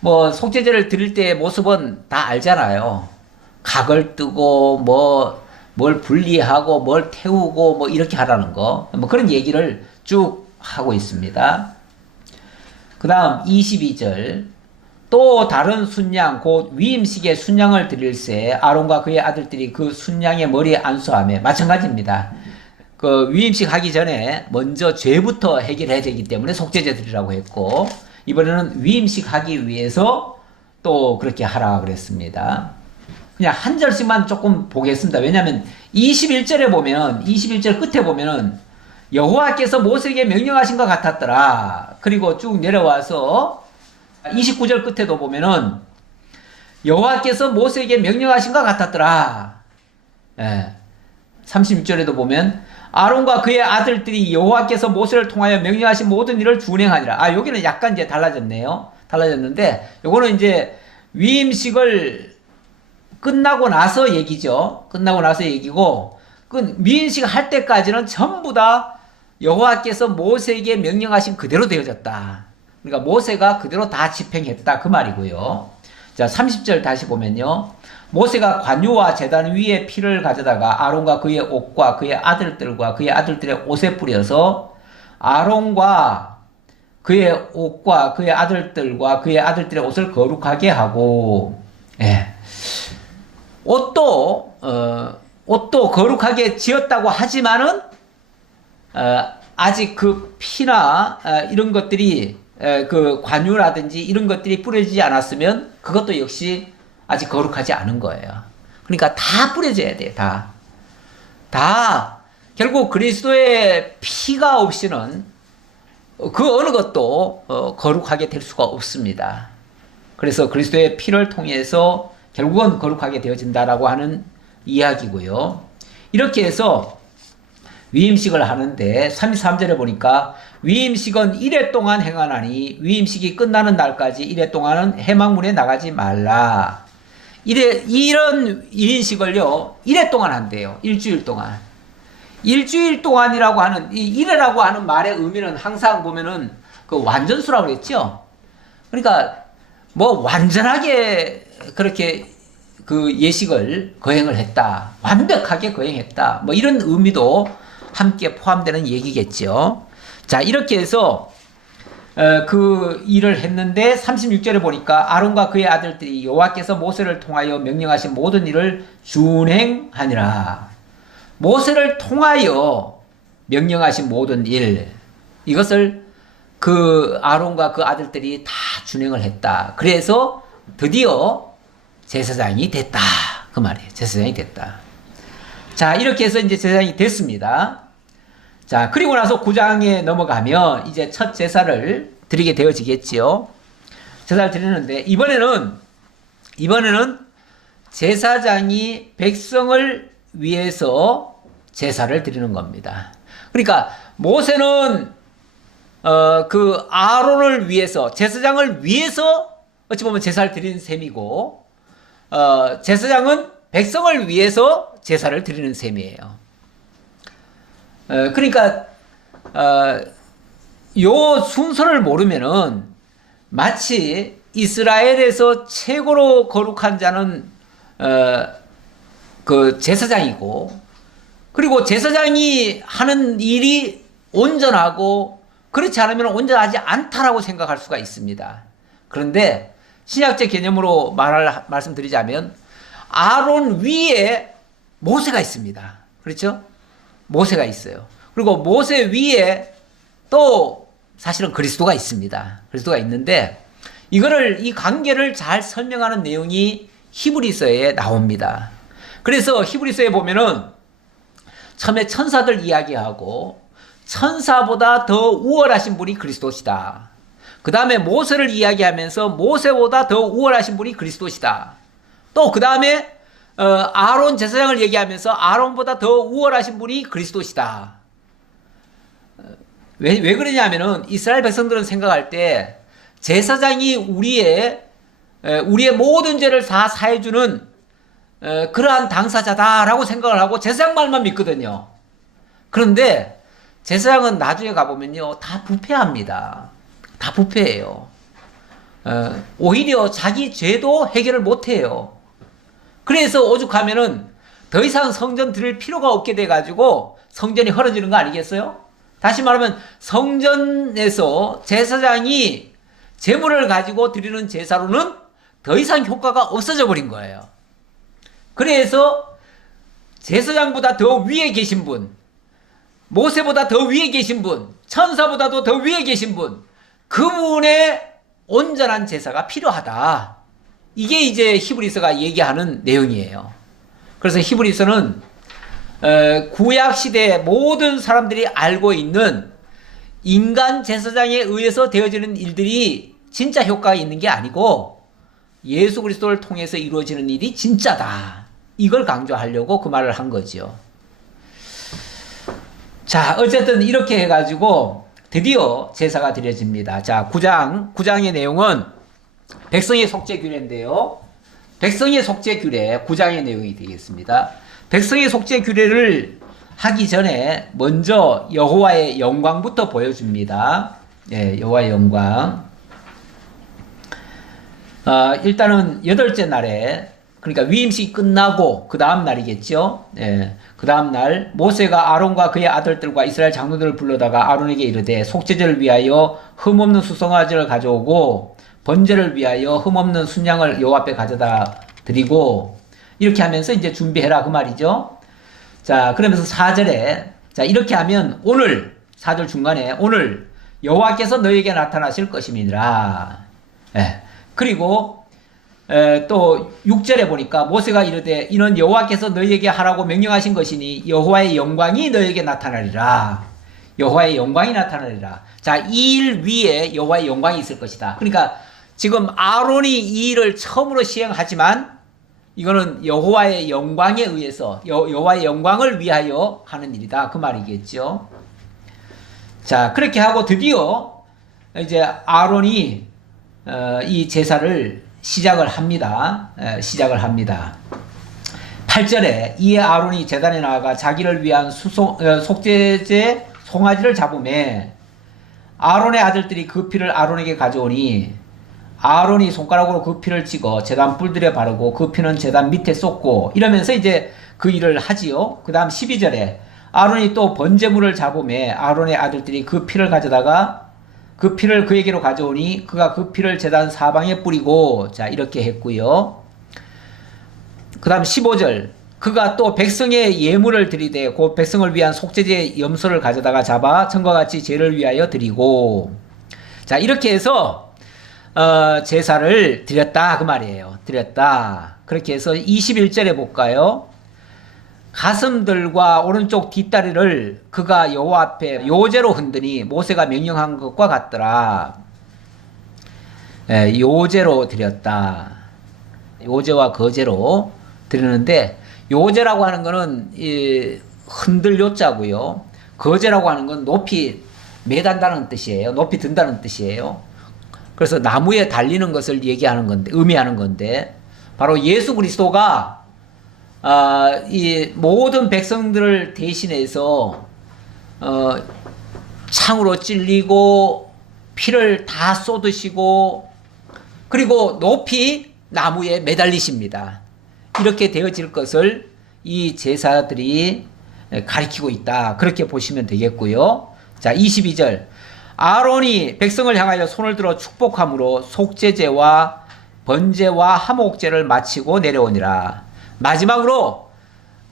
뭐 속죄제를 드릴 때의 모습은 다 알잖아요. 각을 뜨고 뭘 분리하고 뭘 태우고 뭐 이렇게 하라는 거. 뭐 그런 얘기를 쭉 하고 있습니다. 그 다음 22절 또 다른 순양 곧 위임식의 순양을 드릴새 아론과 그의 아들들이 그 순양의 머리에 안수하며 마찬가지입니다. 그 위임식 하기 전에 먼저 죄부터 해결해야 되기 때문에 속죄제 드리라고 했고, 이번에는 위임식 하기 위해서 또 그렇게 하라 그랬습니다. 그냥 한 절씩만 조금 보겠습니다. 왜냐하면 21절에 보면, 21절 끝에 보면은 여호와께서 모세에게 명령하신 것 같았더라. 그리고 쭉 내려와서 29절 끝에도 보면은 여호와께서 모세에게 명령하신 것 같았더라. 예. 36절에도 보면 아론과 그의 아들들이 여호와께서 모세를 통하여 명령하신 모든 일을 준행하니라. 아, 여기는 약간 이제 달라졌네요. 달라졌는데 요거는 이제 위임식을 끝나고 나서 얘기죠. 끝나고 나서 얘기고, 그 위임식 할 때까지는 전부 다 여호와께서 모세에게 명령하신 그대로 되어졌다. 그러니까 모세가 그대로 다 집행했다 그 말이고요. 자, 30절 다시 보면요. 모세가 관유와 제단 위에 피를 가져다가 아론과 그의 옷과 그의 아들들과 그의 아들들의 옷에 뿌려서 아론과 그의 옷과 그의 아들들과 그의 아들들의 옷을 거룩하게 하고, 예. 옷도 거룩하게 지었다고 하지만은 아직 그 피나 이런 것들이 그 관유라든지 이런 것들이 뿌려지지 않았으면 그것도 역시 아직 거룩하지 않은 거예요. 그러니까 다 뿌려져야 돼. 다 결국 그리스도의 피가 없이는 그 어느 것도 거룩하게 될 수가 없습니다. 그래서 그리스도의 피를 통해서 결국은 거룩하게 되어진다라고 하는 이야기고요. 이렇게 해서 위임식을 하는데 33절에 보니까 위임식은 1회 동안 행하나니 위임식이 끝나는 날까지 1회 동안은 회막문에 나가지 말라. 이런 위임식을요 1회 동안 한대요. 일주일 동안. 일주일 동안이라고 하는 이 1회라고 하는 말의 의미는 항상 보면은 그 완전수라고 그랬죠. 그러니까 뭐 완전하게 그렇게 그 예식을 거행을 했다. 완벽하게 거행했다. 뭐 이런 의미도 함께 포함되는 얘기겠죠. 자, 이렇게 해서 그 일을 했는데 36절에 보니까 아론과 그의 아들들이 여호와께서 모세를 통하여 명령하신 모든 일을 준행하니라. 모세를 통하여 명령하신 모든 일, 이것을 그 아론과 그 아들들이 다 준행을 했다. 그래서 드디어 제사장이 됐다. 그 말이에요. 제사장이 됐다. 자, 이렇게 해서 이제 제사장이 됐습니다. 자, 그리고 나서 9장에 넘어가면 이제 첫 제사를 드리게 되어지겠지요. 제사를 드리는데 이번에는 제사장이 백성을 위해서 제사를 드리는 겁니다. 그러니까 모세는 그 아론을 위해서, 제사장을 위해서 어찌 보면 제사를 드리는 셈이고, 제사장은 백성을 위해서 제사를 드리는 셈이에요. 그러니까 요 순서를 모르면은 마치 이스라엘에서 최고로 거룩한 자는 그 제사장이고, 그리고 제사장이 하는 일이 온전하고 그렇지 않으면 온전하지 않다라고 생각할 수가 있습니다. 그런데 신약적 개념으로 말씀드리자면 아론 위에 모세가 있습니다. 그렇죠? 모세가 있어요. 그리고 모세 위에 또 사실은 그리스도가 있습니다. 그리스도가 있는데 이 관계를 잘 설명하는 내용이 히브리서에 나옵니다. 그래서 히브리서에 보면은 처음에 천사들 이야기하고 천사보다 더 우월하신 분이 그리스도시다. 그 다음에 모세를 이야기하면서 모세보다 더 우월하신 분이 그리스도시다. 또 그 다음에 아론 제사장을 얘기하면서 아론보다 더 우월하신 분이 그리스도시다. 왜 그러냐면은 이스라엘 백성들은 생각할 때 제사장이 우리의 모든 죄를 다 사해주는 그러한 당사자다라고 생각을 하고 제사장 말만 믿거든요. 그런데 제사장은 나중에 가보면요 다 부패합니다. 다 부패해요. 오히려 자기 죄도 해결을 못해요. 그래서 오죽하면은 더 이상 성전 드릴 필요가 없게 돼가지고 성전이 헐어지는 거 아니겠어요? 다시 말하면 성전에서 제사장이 제물을 가지고 드리는 제사로는 더 이상 효과가 없어져 버린 거예요. 그래서 제사장보다 더 위에 계신 분, 모세보다 더 위에 계신 분, 천사보다도 더 위에 계신 분, 그분의 온전한 제사가 필요하다. 이게 이제 히브리서가 얘기하는 내용이에요. 그래서 히브리서는 구약 시대의 모든 사람들이 알고 있는 인간 제사장에 의해서 되어지는 일들이 진짜 효과가 있는 게 아니고 예수 그리스도를 통해서 이루어지는 일이 진짜다. 이걸 강조하려고 그 말을 한 거죠. 자, 어쨌든 이렇게 해가지고 드디어 제사가 드려집니다. 자, 9장의 내용은 백성의 속죄 규례인데요. 백성의 속죄 규례 9장의 내용이 되겠습니다. 백성의 속죄 규례를 하기 전에 먼저 여호와의 영광부터 보여줍니다. 예, 여호와의 영광. 일단은 여덟째 날에, 그러니까 위임식이 끝나고 그 다음 날이겠죠. 예, 그 다음 날 모세가 아론과 그의 아들들과 이스라엘 장로들을 불러다가 아론에게 이르되 속죄제를 위하여 흠없는 수송아지를 가져오고 번제를 위하여 흠없는 순양을 여호와 앞에 가져다 드리고, 이렇게 하면서 이제 준비해라 그 말이죠. 자, 그러면서 4절에 자, 이렇게 하면 오늘 4절 중간에 오늘 여호와께서 너에게 나타나실 것임이니라. 예. 그리고 또 6절에 보니까 모세가 이르되 이는 여호와께서 너희에게 하라고 명령하신 것이니 여호와의 영광이 너희에게 나타나리라. 여호와의 영광이 나타나리라. 자, 이 일 위에 여호와의 영광이 있을 것이다. 그러니까 지금 아론이 이 일을 처음으로 시행하지만 이거는 여호와의 영광에 의해서 여호와의 영광을 위하여 하는 일이다. 그 말이겠죠. 자, 그렇게 하고 드디어 이제 아론이 이 제사를 시작을 합니다. 시작을 합니다. 8절에 이에 아론이 제단에 나아가 자기를 위한 속죄제 송아지를 잡으매 아론의 아들들이 그 피를 아론에게 가져오니 아론이 손가락으로 그 피를 찍어 제단 뿔들에 바르고 그 피는 제단 밑에 쏟고, 이러면서 이제 그 일을 하지요. 그 다음 12절에 아론이 또 번제물을 잡으매 아론의 아들들이 그 피를 가져다가 그 피를 그에게로 가져오니 그가 그 피를 제단 사방에 뿌리고, 자, 이렇게 했고요. 그 다음 15절 그가 또 백성의 예물을 드리되 그 백성을 위한 속죄제 염소를 가져다가 잡아 전과 같이 죄를 위하여 드리고, 자, 이렇게 해서 제사를 드렸다 그 말이에요. 드렸다. 그렇게 해서 21절에 볼까요? 가슴들과 오른쪽 뒷다리를 그가 여호와 앞에 요제로 흔드니 모세가 명령한 것과 같더라. 예, 요제로 드렸다. 요제와 거제로 드리는데, 요제라고 하는 거는 흔들 요자고요. 거제라고 하는 건 높이 매단다는 뜻이에요. 높이 든다는 뜻이에요. 그래서 나무에 달리는 것을 얘기하는 건데, 의미하는 건데, 바로 예수 그리스도가 이 모든 백성들을 대신해서 창으로 찔리고 피를 다 쏟으시고 그리고 높이 나무에 매달리십니다. 이렇게 되어질 것을 이 제사들이 가리키고 있다. 그렇게 보시면 되겠고요. 자, 22절 아론이 백성을 향하여 손을 들어 축복함으로 속죄제와 번제와 화목제를 마치고 내려오니라. 마지막으로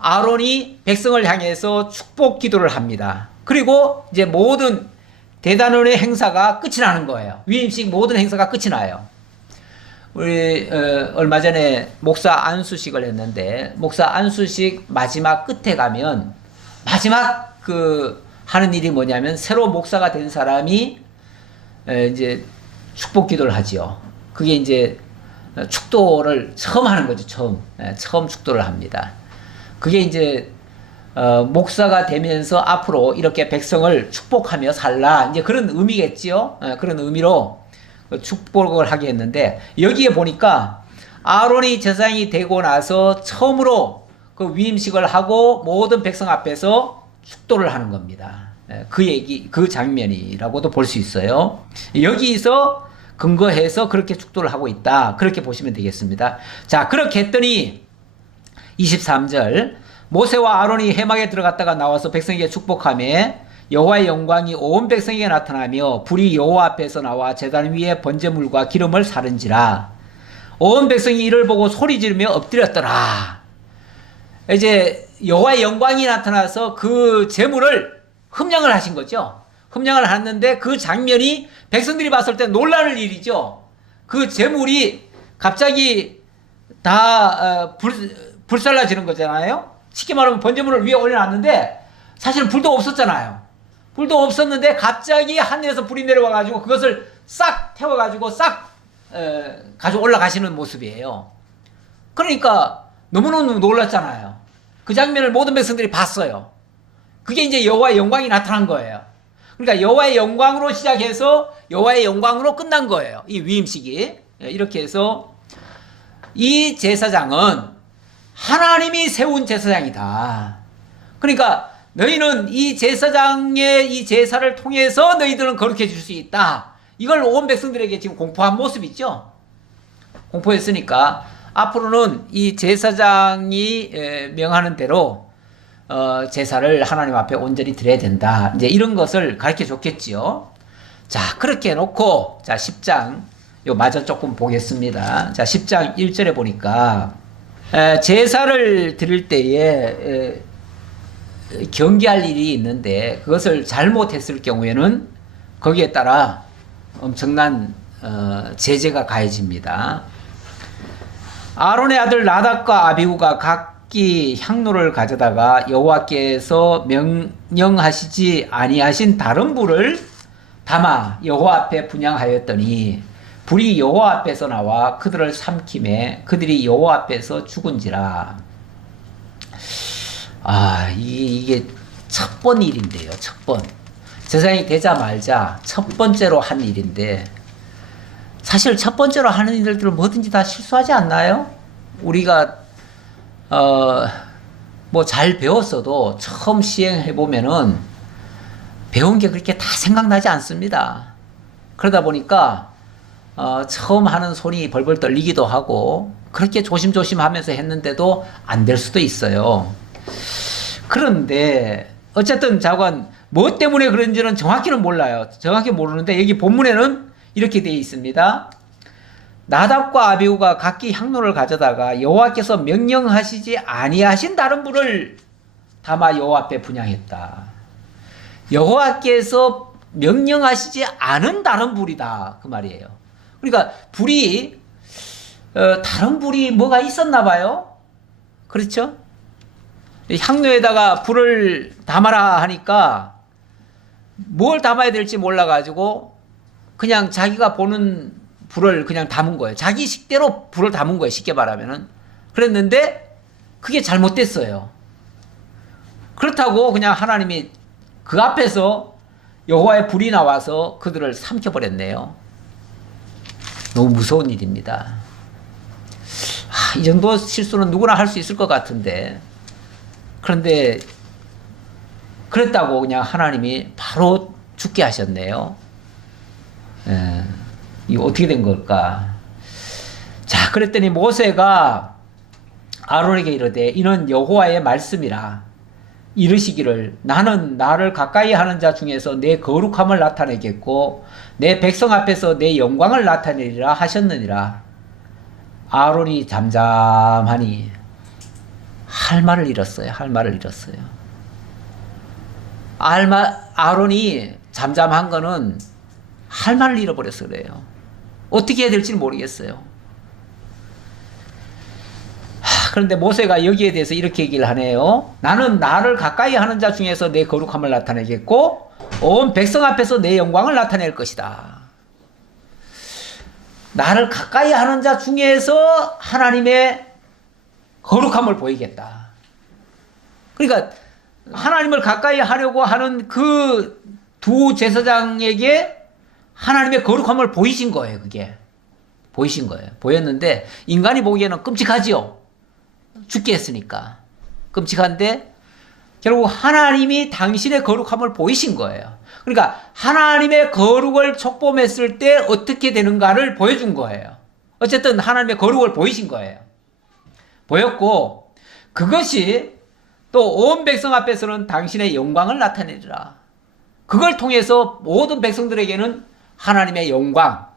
아론이 백성을 향해서 축복 기도를 합니다. 그리고 이제 모든 대단원의 행사가 끝이 나는 거예요. 위임식 모든 행사가 끝이 나요. 우리 얼마 전에 목사 안수식을 했는데, 목사 안수식 마지막 끝에 가면 마지막 하는 일이 뭐냐면 새로 목사가 된 사람이 이제 축복 기도를 하지요. 그게 이제 축도를 처음 하는 거죠. 처음 축도를 합니다. 그게 이제 목사가 되면서 앞으로 이렇게 백성을 축복하며 살라, 이제 그런 의미겠지요. 그런 의미로 축복을 하게 했는데, 여기에 보니까 아론이 제사장이 되고 나서 처음으로 그 위임식을 하고 모든 백성 앞에서 축도를 하는 겁니다. 그 장면이라고도 볼 수 있어요. 여기서 근거해서 그렇게 축도를 하고 있다. 그렇게 보시면 되겠습니다. 자, 그렇게 했더니 23절 모세와 아론이 회막에 들어갔다가 나와서 백성에게 축복하며 여호와의 영광이 온 백성에게 나타나며 불이 여호와 앞에서 나와 제단 위에 번제물과 기름을 사른지라. 온 백성이 이를 보고 소리 지르며 엎드렸더라. 이제 여호와의 영광이 나타나서 그 제물을 흠령을 하신 거죠. 흠령을 했는데 그 장면이 백성들이 봤을 때 놀라는 일이죠. 그 제물이 갑자기 다 불살라지는 거잖아요. 쉽게 말하면 번제물을 위에 올려놨는데 사실은 불도 없었잖아요. 불도 없었는데 갑자기 하늘에서 불이 내려와가지고 그것을 싹 태워가지고 싹 가지고 올라가시는 모습이에요. 그러니까 너무너무 놀랐잖아요. 그 장면을 모든 백성들이 봤어요. 그게 이제 여호와의 영광이 나타난 거예요. 그러니까 여호와의 영광으로 시작해서 여호와의 영광으로 끝난 거예요. 이 위임식이. 이렇게 해서 이 제사장은 하나님이 세운 제사장이다. 그러니까 너희는 이 제사장의 이 제사를 통해서 너희들은 거룩해 질 수 있다. 이걸 온 백성들에게 지금 공포한 모습이죠. 공포했으니까 앞으로는 이 제사장이 명하는 대로 제사를 하나님 앞에 온전히 드려야 된다. 이제 이런 것을 가르쳐 줬겠지요. 자, 그렇게 해놓고 자 10장 요 마저 조금 보겠습니다. 자 10장 1절에 보니까 제사를 드릴 때에 경계할 일이 있는데 그것을 잘못했을 경우에는 거기에 따라 엄청난 제재가 가해집니다. 아론의 아들 나답과 아비후가 각기 향로를 가져다가 여호와께서 명령하시지 아니하신 다른 불을 담아 여호와 앞에 분향하였더니 불이 여호와 앞에서 나와 그들을 삼킴에 그들이 여호와 앞에서 죽은지라. 이게 첫 번 일인데요. 첫 번. 제사장이 되자마자 첫 번째로 한 일인데 사실 첫 번째로 하는 일들은 뭐든지 다 실수하지 않나요? 우리가 뭐 잘 배웠어도 처음 시행해 보면은 배운 게 그렇게 다 생각나지 않습니다. 그러다 보니까 처음 하는 손이 벌벌 떨리기도 하고 그렇게 조심조심 하면서 했는데도 안 될 수도 있어요. 그런데 어쨌든 자관 뭐 때문에 그런지는 정확히는 몰라요. 정확히 모르는데 여기 본문에는 이렇게 되어 있습니다. 나답과 아비후가 각기 향로를 가져다가 여호와께서 명령하시지 아니하신 다른 불을 담아 여호와 앞에 분향했다. 여호와께서 명령하시지 않은 다른 불이다 그 말이에요. 그러니까 불이 다른 불이 뭐가 있었나 봐요. 그렇죠? 향로에다가 불을 담아라 하니까 뭘 담아야 될지 몰라가지고 그냥 자기가 보는 불을 그냥 담은 거예요. 자기 식대로 불을 담은 거예요. 쉽게 말하면은. 그랬는데 그게 잘못됐어요. 그렇다고 그냥 하나님이 그 앞에서 여호와의 불이 나와서 그들을 삼켜버렸네요. 너무 무서운 일입니다. 이 정도 실수는 누구나 할 수 있을 것 같은데 그런데 그랬다고 그냥 하나님이 바로 죽게 하셨네요. 이거 어떻게 된 걸까? 자, 그랬더니 모세가 아론에게 이르되 이는 여호와의 말씀이라 이르시기를 나는 나를 가까이 하는 자 중에서 내 거룩함을 나타내겠고 내 백성 앞에서 내 영광을 나타내리라 하셨느니라. 아론이 잠잠하니 할 말을 잃었어요. 할 말을 잃었어요. 아론이 잠잠한 거는 할 말을 잃어버려서 그래요. 어떻게 해야 될지는 모르겠어요. 그런데 모세가 여기에 대해서 이렇게 얘기를 하네요. 나는 나를 가까이 하는 자 중에서 내 거룩함을 나타내겠고 온 백성 앞에서 내 영광을 나타낼 것이다. 나를 가까이 하는 자 중에서 하나님의 거룩함을 보이겠다. 그러니까 하나님을 가까이 하려고 하는 그 두 제사장에게 하나님의 거룩함을 보이신 거예요. 그게 보이신 거예요. 보였는데 인간이 보기에는 끔찍하지요. 죽게 했으니까 끔찍한데 결국 하나님이 당신의 거룩함을 보이신 거예요. 그러니까 하나님의 거룩을 촉범했을 때 어떻게 되는가를 보여준 거예요. 어쨌든 하나님의 거룩을 보이신 거예요. 보였고 그것이 또 온 백성 앞에서는 당신의 영광을 나타내리라. 그걸 통해서 모든 백성들에게는 하나님의 영광,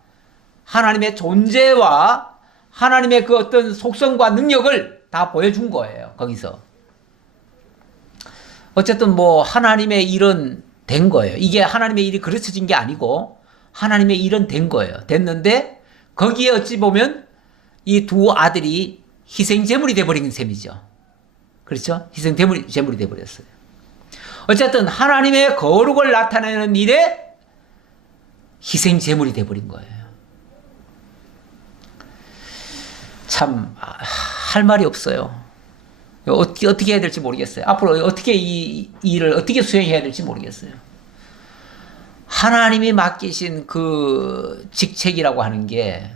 하나님의 존재와 하나님의 그 어떤 속성과 능력을 다 보여준 거예요. 거기서. 어쨌든 뭐 하나님의 일은 된 거예요. 이게 하나님의 일이 그르쳐진 게 아니고 하나님의 일은 된 거예요. 됐는데 거기에 어찌 보면 이 두 아들이 희생제물이 돼버린 셈이죠. 그렇죠? 희생제물이 돼버렸어요. 어쨌든 하나님의 거룩을 나타내는 일에 희생제물이 돼버린 거예요. 참 할 말이 없어요. 어떻게 해야 될지 모르겠어요. 앞으로 어떻게 이 일을 어떻게 수행해야 될지 모르겠어요. 하나님이 맡기신 그 직책이라고 하는 게,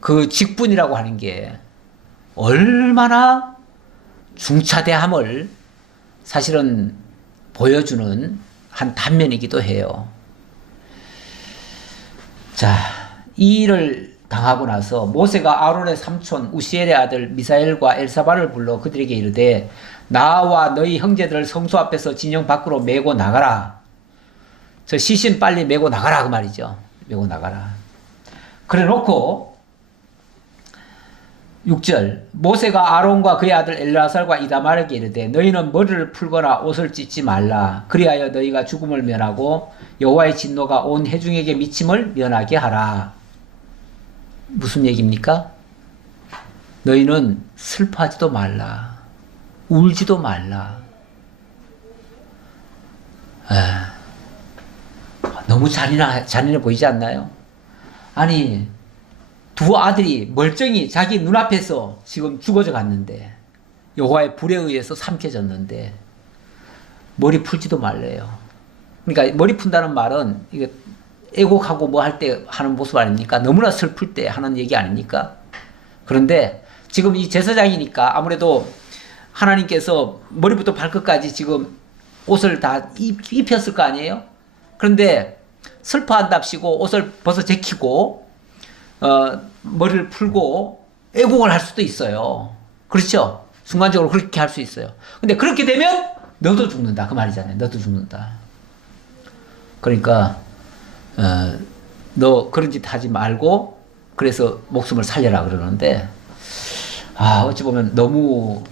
그 직분이라고 하는 게 얼마나 중차대함을 사실은 보여주는 한 단면이기도 해요. 자, 이 일을 당하고 나서 모세가 아론의 삼촌 우시엘의 아들 미사엘과 엘사발을 불러 그들에게 이르되 나와 너희 형제들을 성소 앞에서 진영 밖으로 메고 나가라. 저 시신 빨리 메고 나가라 그 말이죠. 메고 나가라. 그래 놓고 6절 모세가 아론과 그의 아들 엘라살과 이다말에게 이르되 너희는 머리를 풀거나 옷을 찢지 말라. 그리하여 너희가 죽음을 면하고 여호와의 진노가 온 회중에게 미침을 면하게 하라. 무슨 얘기입니까? 너희는 슬퍼하지도 말라. 울지도 말라. 너무 잔인해 보이지 않나요? 아니, 두 아들이 멀쩡히 자기 눈앞에서 지금 죽어져 갔는데, 여호와의 불에 의해서 삼켜졌는데, 머리 풀지도 말래요. 그러니까 머리 푼다는 말은, 이게 애곡하고 뭐 할 때 하는 모습 아닙니까? 너무나 슬플 때 하는 얘기 아닙니까? 그런데 지금 이 제사장이니까 아무래도 하나님께서 머리부터 발끝까지 지금 옷을 다 입혔을 거 아니에요? 그런데 슬퍼한답시고 옷을 벗어 제키고 머리를 풀고 애곡을 할 수도 있어요. 그렇죠? 순간적으로 그렇게 할 수 있어요. 근데 그렇게 되면 너도 죽는다 그 말이잖아요. 너도 죽는다. 그러니까 너 그런 짓 하지 말고 그래서 목숨을 살려라 그러는데 어찌 보면 너무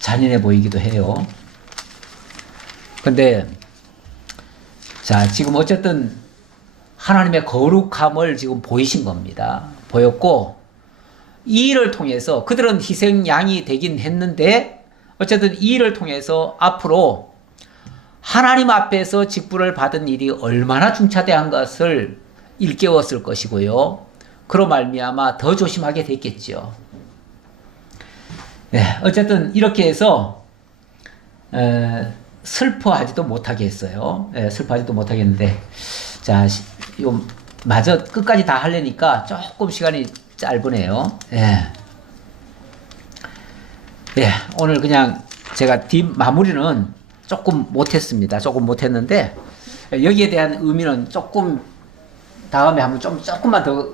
잔인해 보이기도 해요. 근데 자 지금 어쨌든 하나님의 거룩함을 지금 보이신 겁니다. 보였고 이 일을 통해서 그들은 희생양이 되긴 했는데 어쨌든 이 일을 통해서 앞으로 하나님 앞에서 직분을 받은 일이 얼마나 중차대한 것을 일깨웠을 것이고요. 그로 말미암아 더 조심하게 됐겠죠. 네, 어쨌든 이렇게 해서 슬퍼하지도 못하게 했어요. 슬퍼하지도 못하게 했는데 자, 요 마저 끝까지 다 하려니까 조금 시간이 짧으네요. 오늘 그냥 제가 뒷 마무리는 조금 못했습니다. 조금 못했는데 여기에 대한 의미는 조금 다음에 한번 조금만 더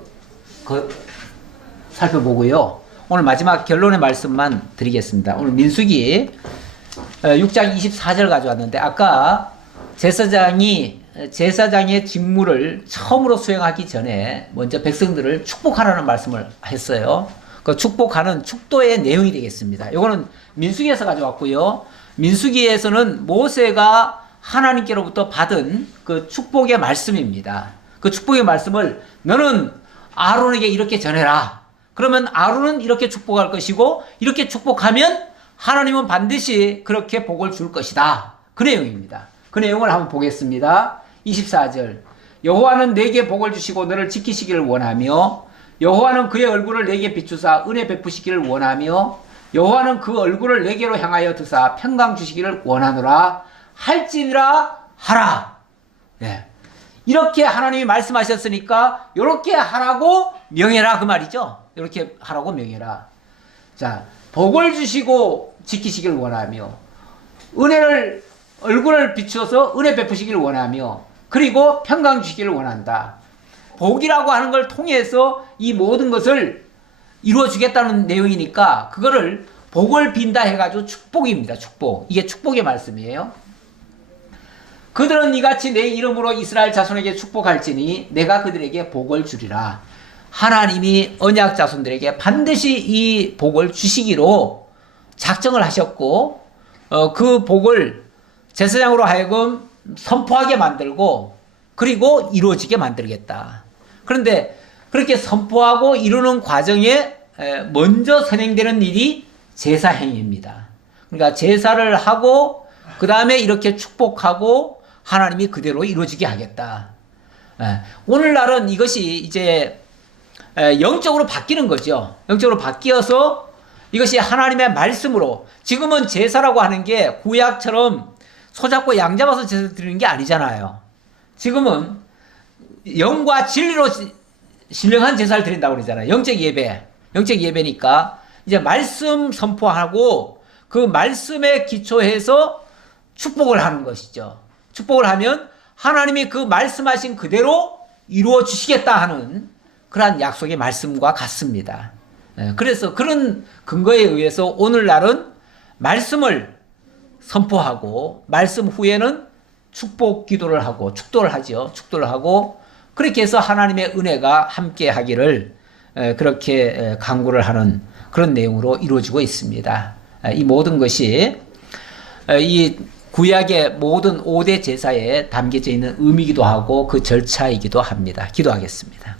살펴보고요. 오늘 마지막 결론의 말씀만 드리겠습니다. 오늘 민수기 6장 24절 가져왔는데 아까 제사장의 직무를 처음으로 수행하기 전에 먼저 백성들을 축복하라는 말씀을 했어요. 그 축복하는 축도의 내용이 되겠습니다. 이거는 민수기에서 가져왔고요. 민수기에서는 모세가 하나님께로부터 받은 그 축복의 말씀입니다. 그 축복의 말씀을 너는 아론에게 이렇게 전해라. 그러면 아론은 이렇게 축복할 것이고 이렇게 축복하면 하나님은 반드시 그렇게 복을 줄 것이다. 그 내용입니다. 그 내용을 한번 보겠습니다. 24절 여호와는 내게 복을 주시고 너를 지키시기를 원하며 여호와는 그의 얼굴을 내게 비추사 은혜 베푸시기를 원하며 여호와는 그 얼굴을 내게로 향하여 드사 평강 주시기를 원하노라 할지니라 하라. 이렇게 하나님이 말씀하셨으니까 이렇게 하라고 명해라 그 말이죠. 이렇게 하라고 명해라. 자, 복을 주시고 지키시기를 원하며 얼굴을 비추어서 은혜 베푸시기를 원하며 그리고 평강 주시기를 원한다. 복이라고 하는 걸 통해서 이 모든 것을 이루어 주겠다는 내용이니까 그거를 복을 빈다 해가지고 축복입니다. 축복. 이게 축복의 말씀이에요. 그들은 이같이 내 이름으로 이스라엘 자손에게 축복할지니 내가 그들에게 복을 주리라. 하나님이 언약 자손들에게 반드시 이 복을 주시기로 작정을 하셨고 그 복을 제사장으로 하여금 선포하게 만들고 그리고 이루어지게 만들겠다. 그런데 그렇게 선포하고 이루는 과정에 먼저 선행되는 일이 제사 행위입니다. 그러니까 제사를 하고 그 다음에 이렇게 축복하고 하나님이 그대로 이루어지게 하겠다. 오늘날은 이것이 이제 영적으로 바뀌는 거죠. 영적으로 바뀌어서 이것이 하나님의 말씀으로, 지금은 제사라고 하는 게 구약처럼 소잡고 양 잡아서 제사 드리는 게 아니잖아요. 지금은 영과 진리로 신령한 제사를 드린다고 그러잖아요. 영적 예배. 영적 예배니까 이제 말씀 선포하고 그 말씀에 기초해서 축복을 하는 것이죠. 축복을 하면 하나님이 그 말씀하신 그대로 이루어 주시겠다 하는 그러한 약속의 말씀과 같습니다. 그래서 그런 근거에 의해서 오늘날은 말씀을 선포하고 말씀 후에는 축복 기도를 하고 축도를 하죠. 축도를 하고 그렇게 해서 하나님의 은혜가 함께 하기를 그렇게 간구를 하는 그런 내용으로 이루어지고 있습니다. 이 모든 것이 이 구약의 모든 5대 제사에 담겨져 있는 의미이기도 하고 그 절차이기도 합니다. 기도하겠습니다.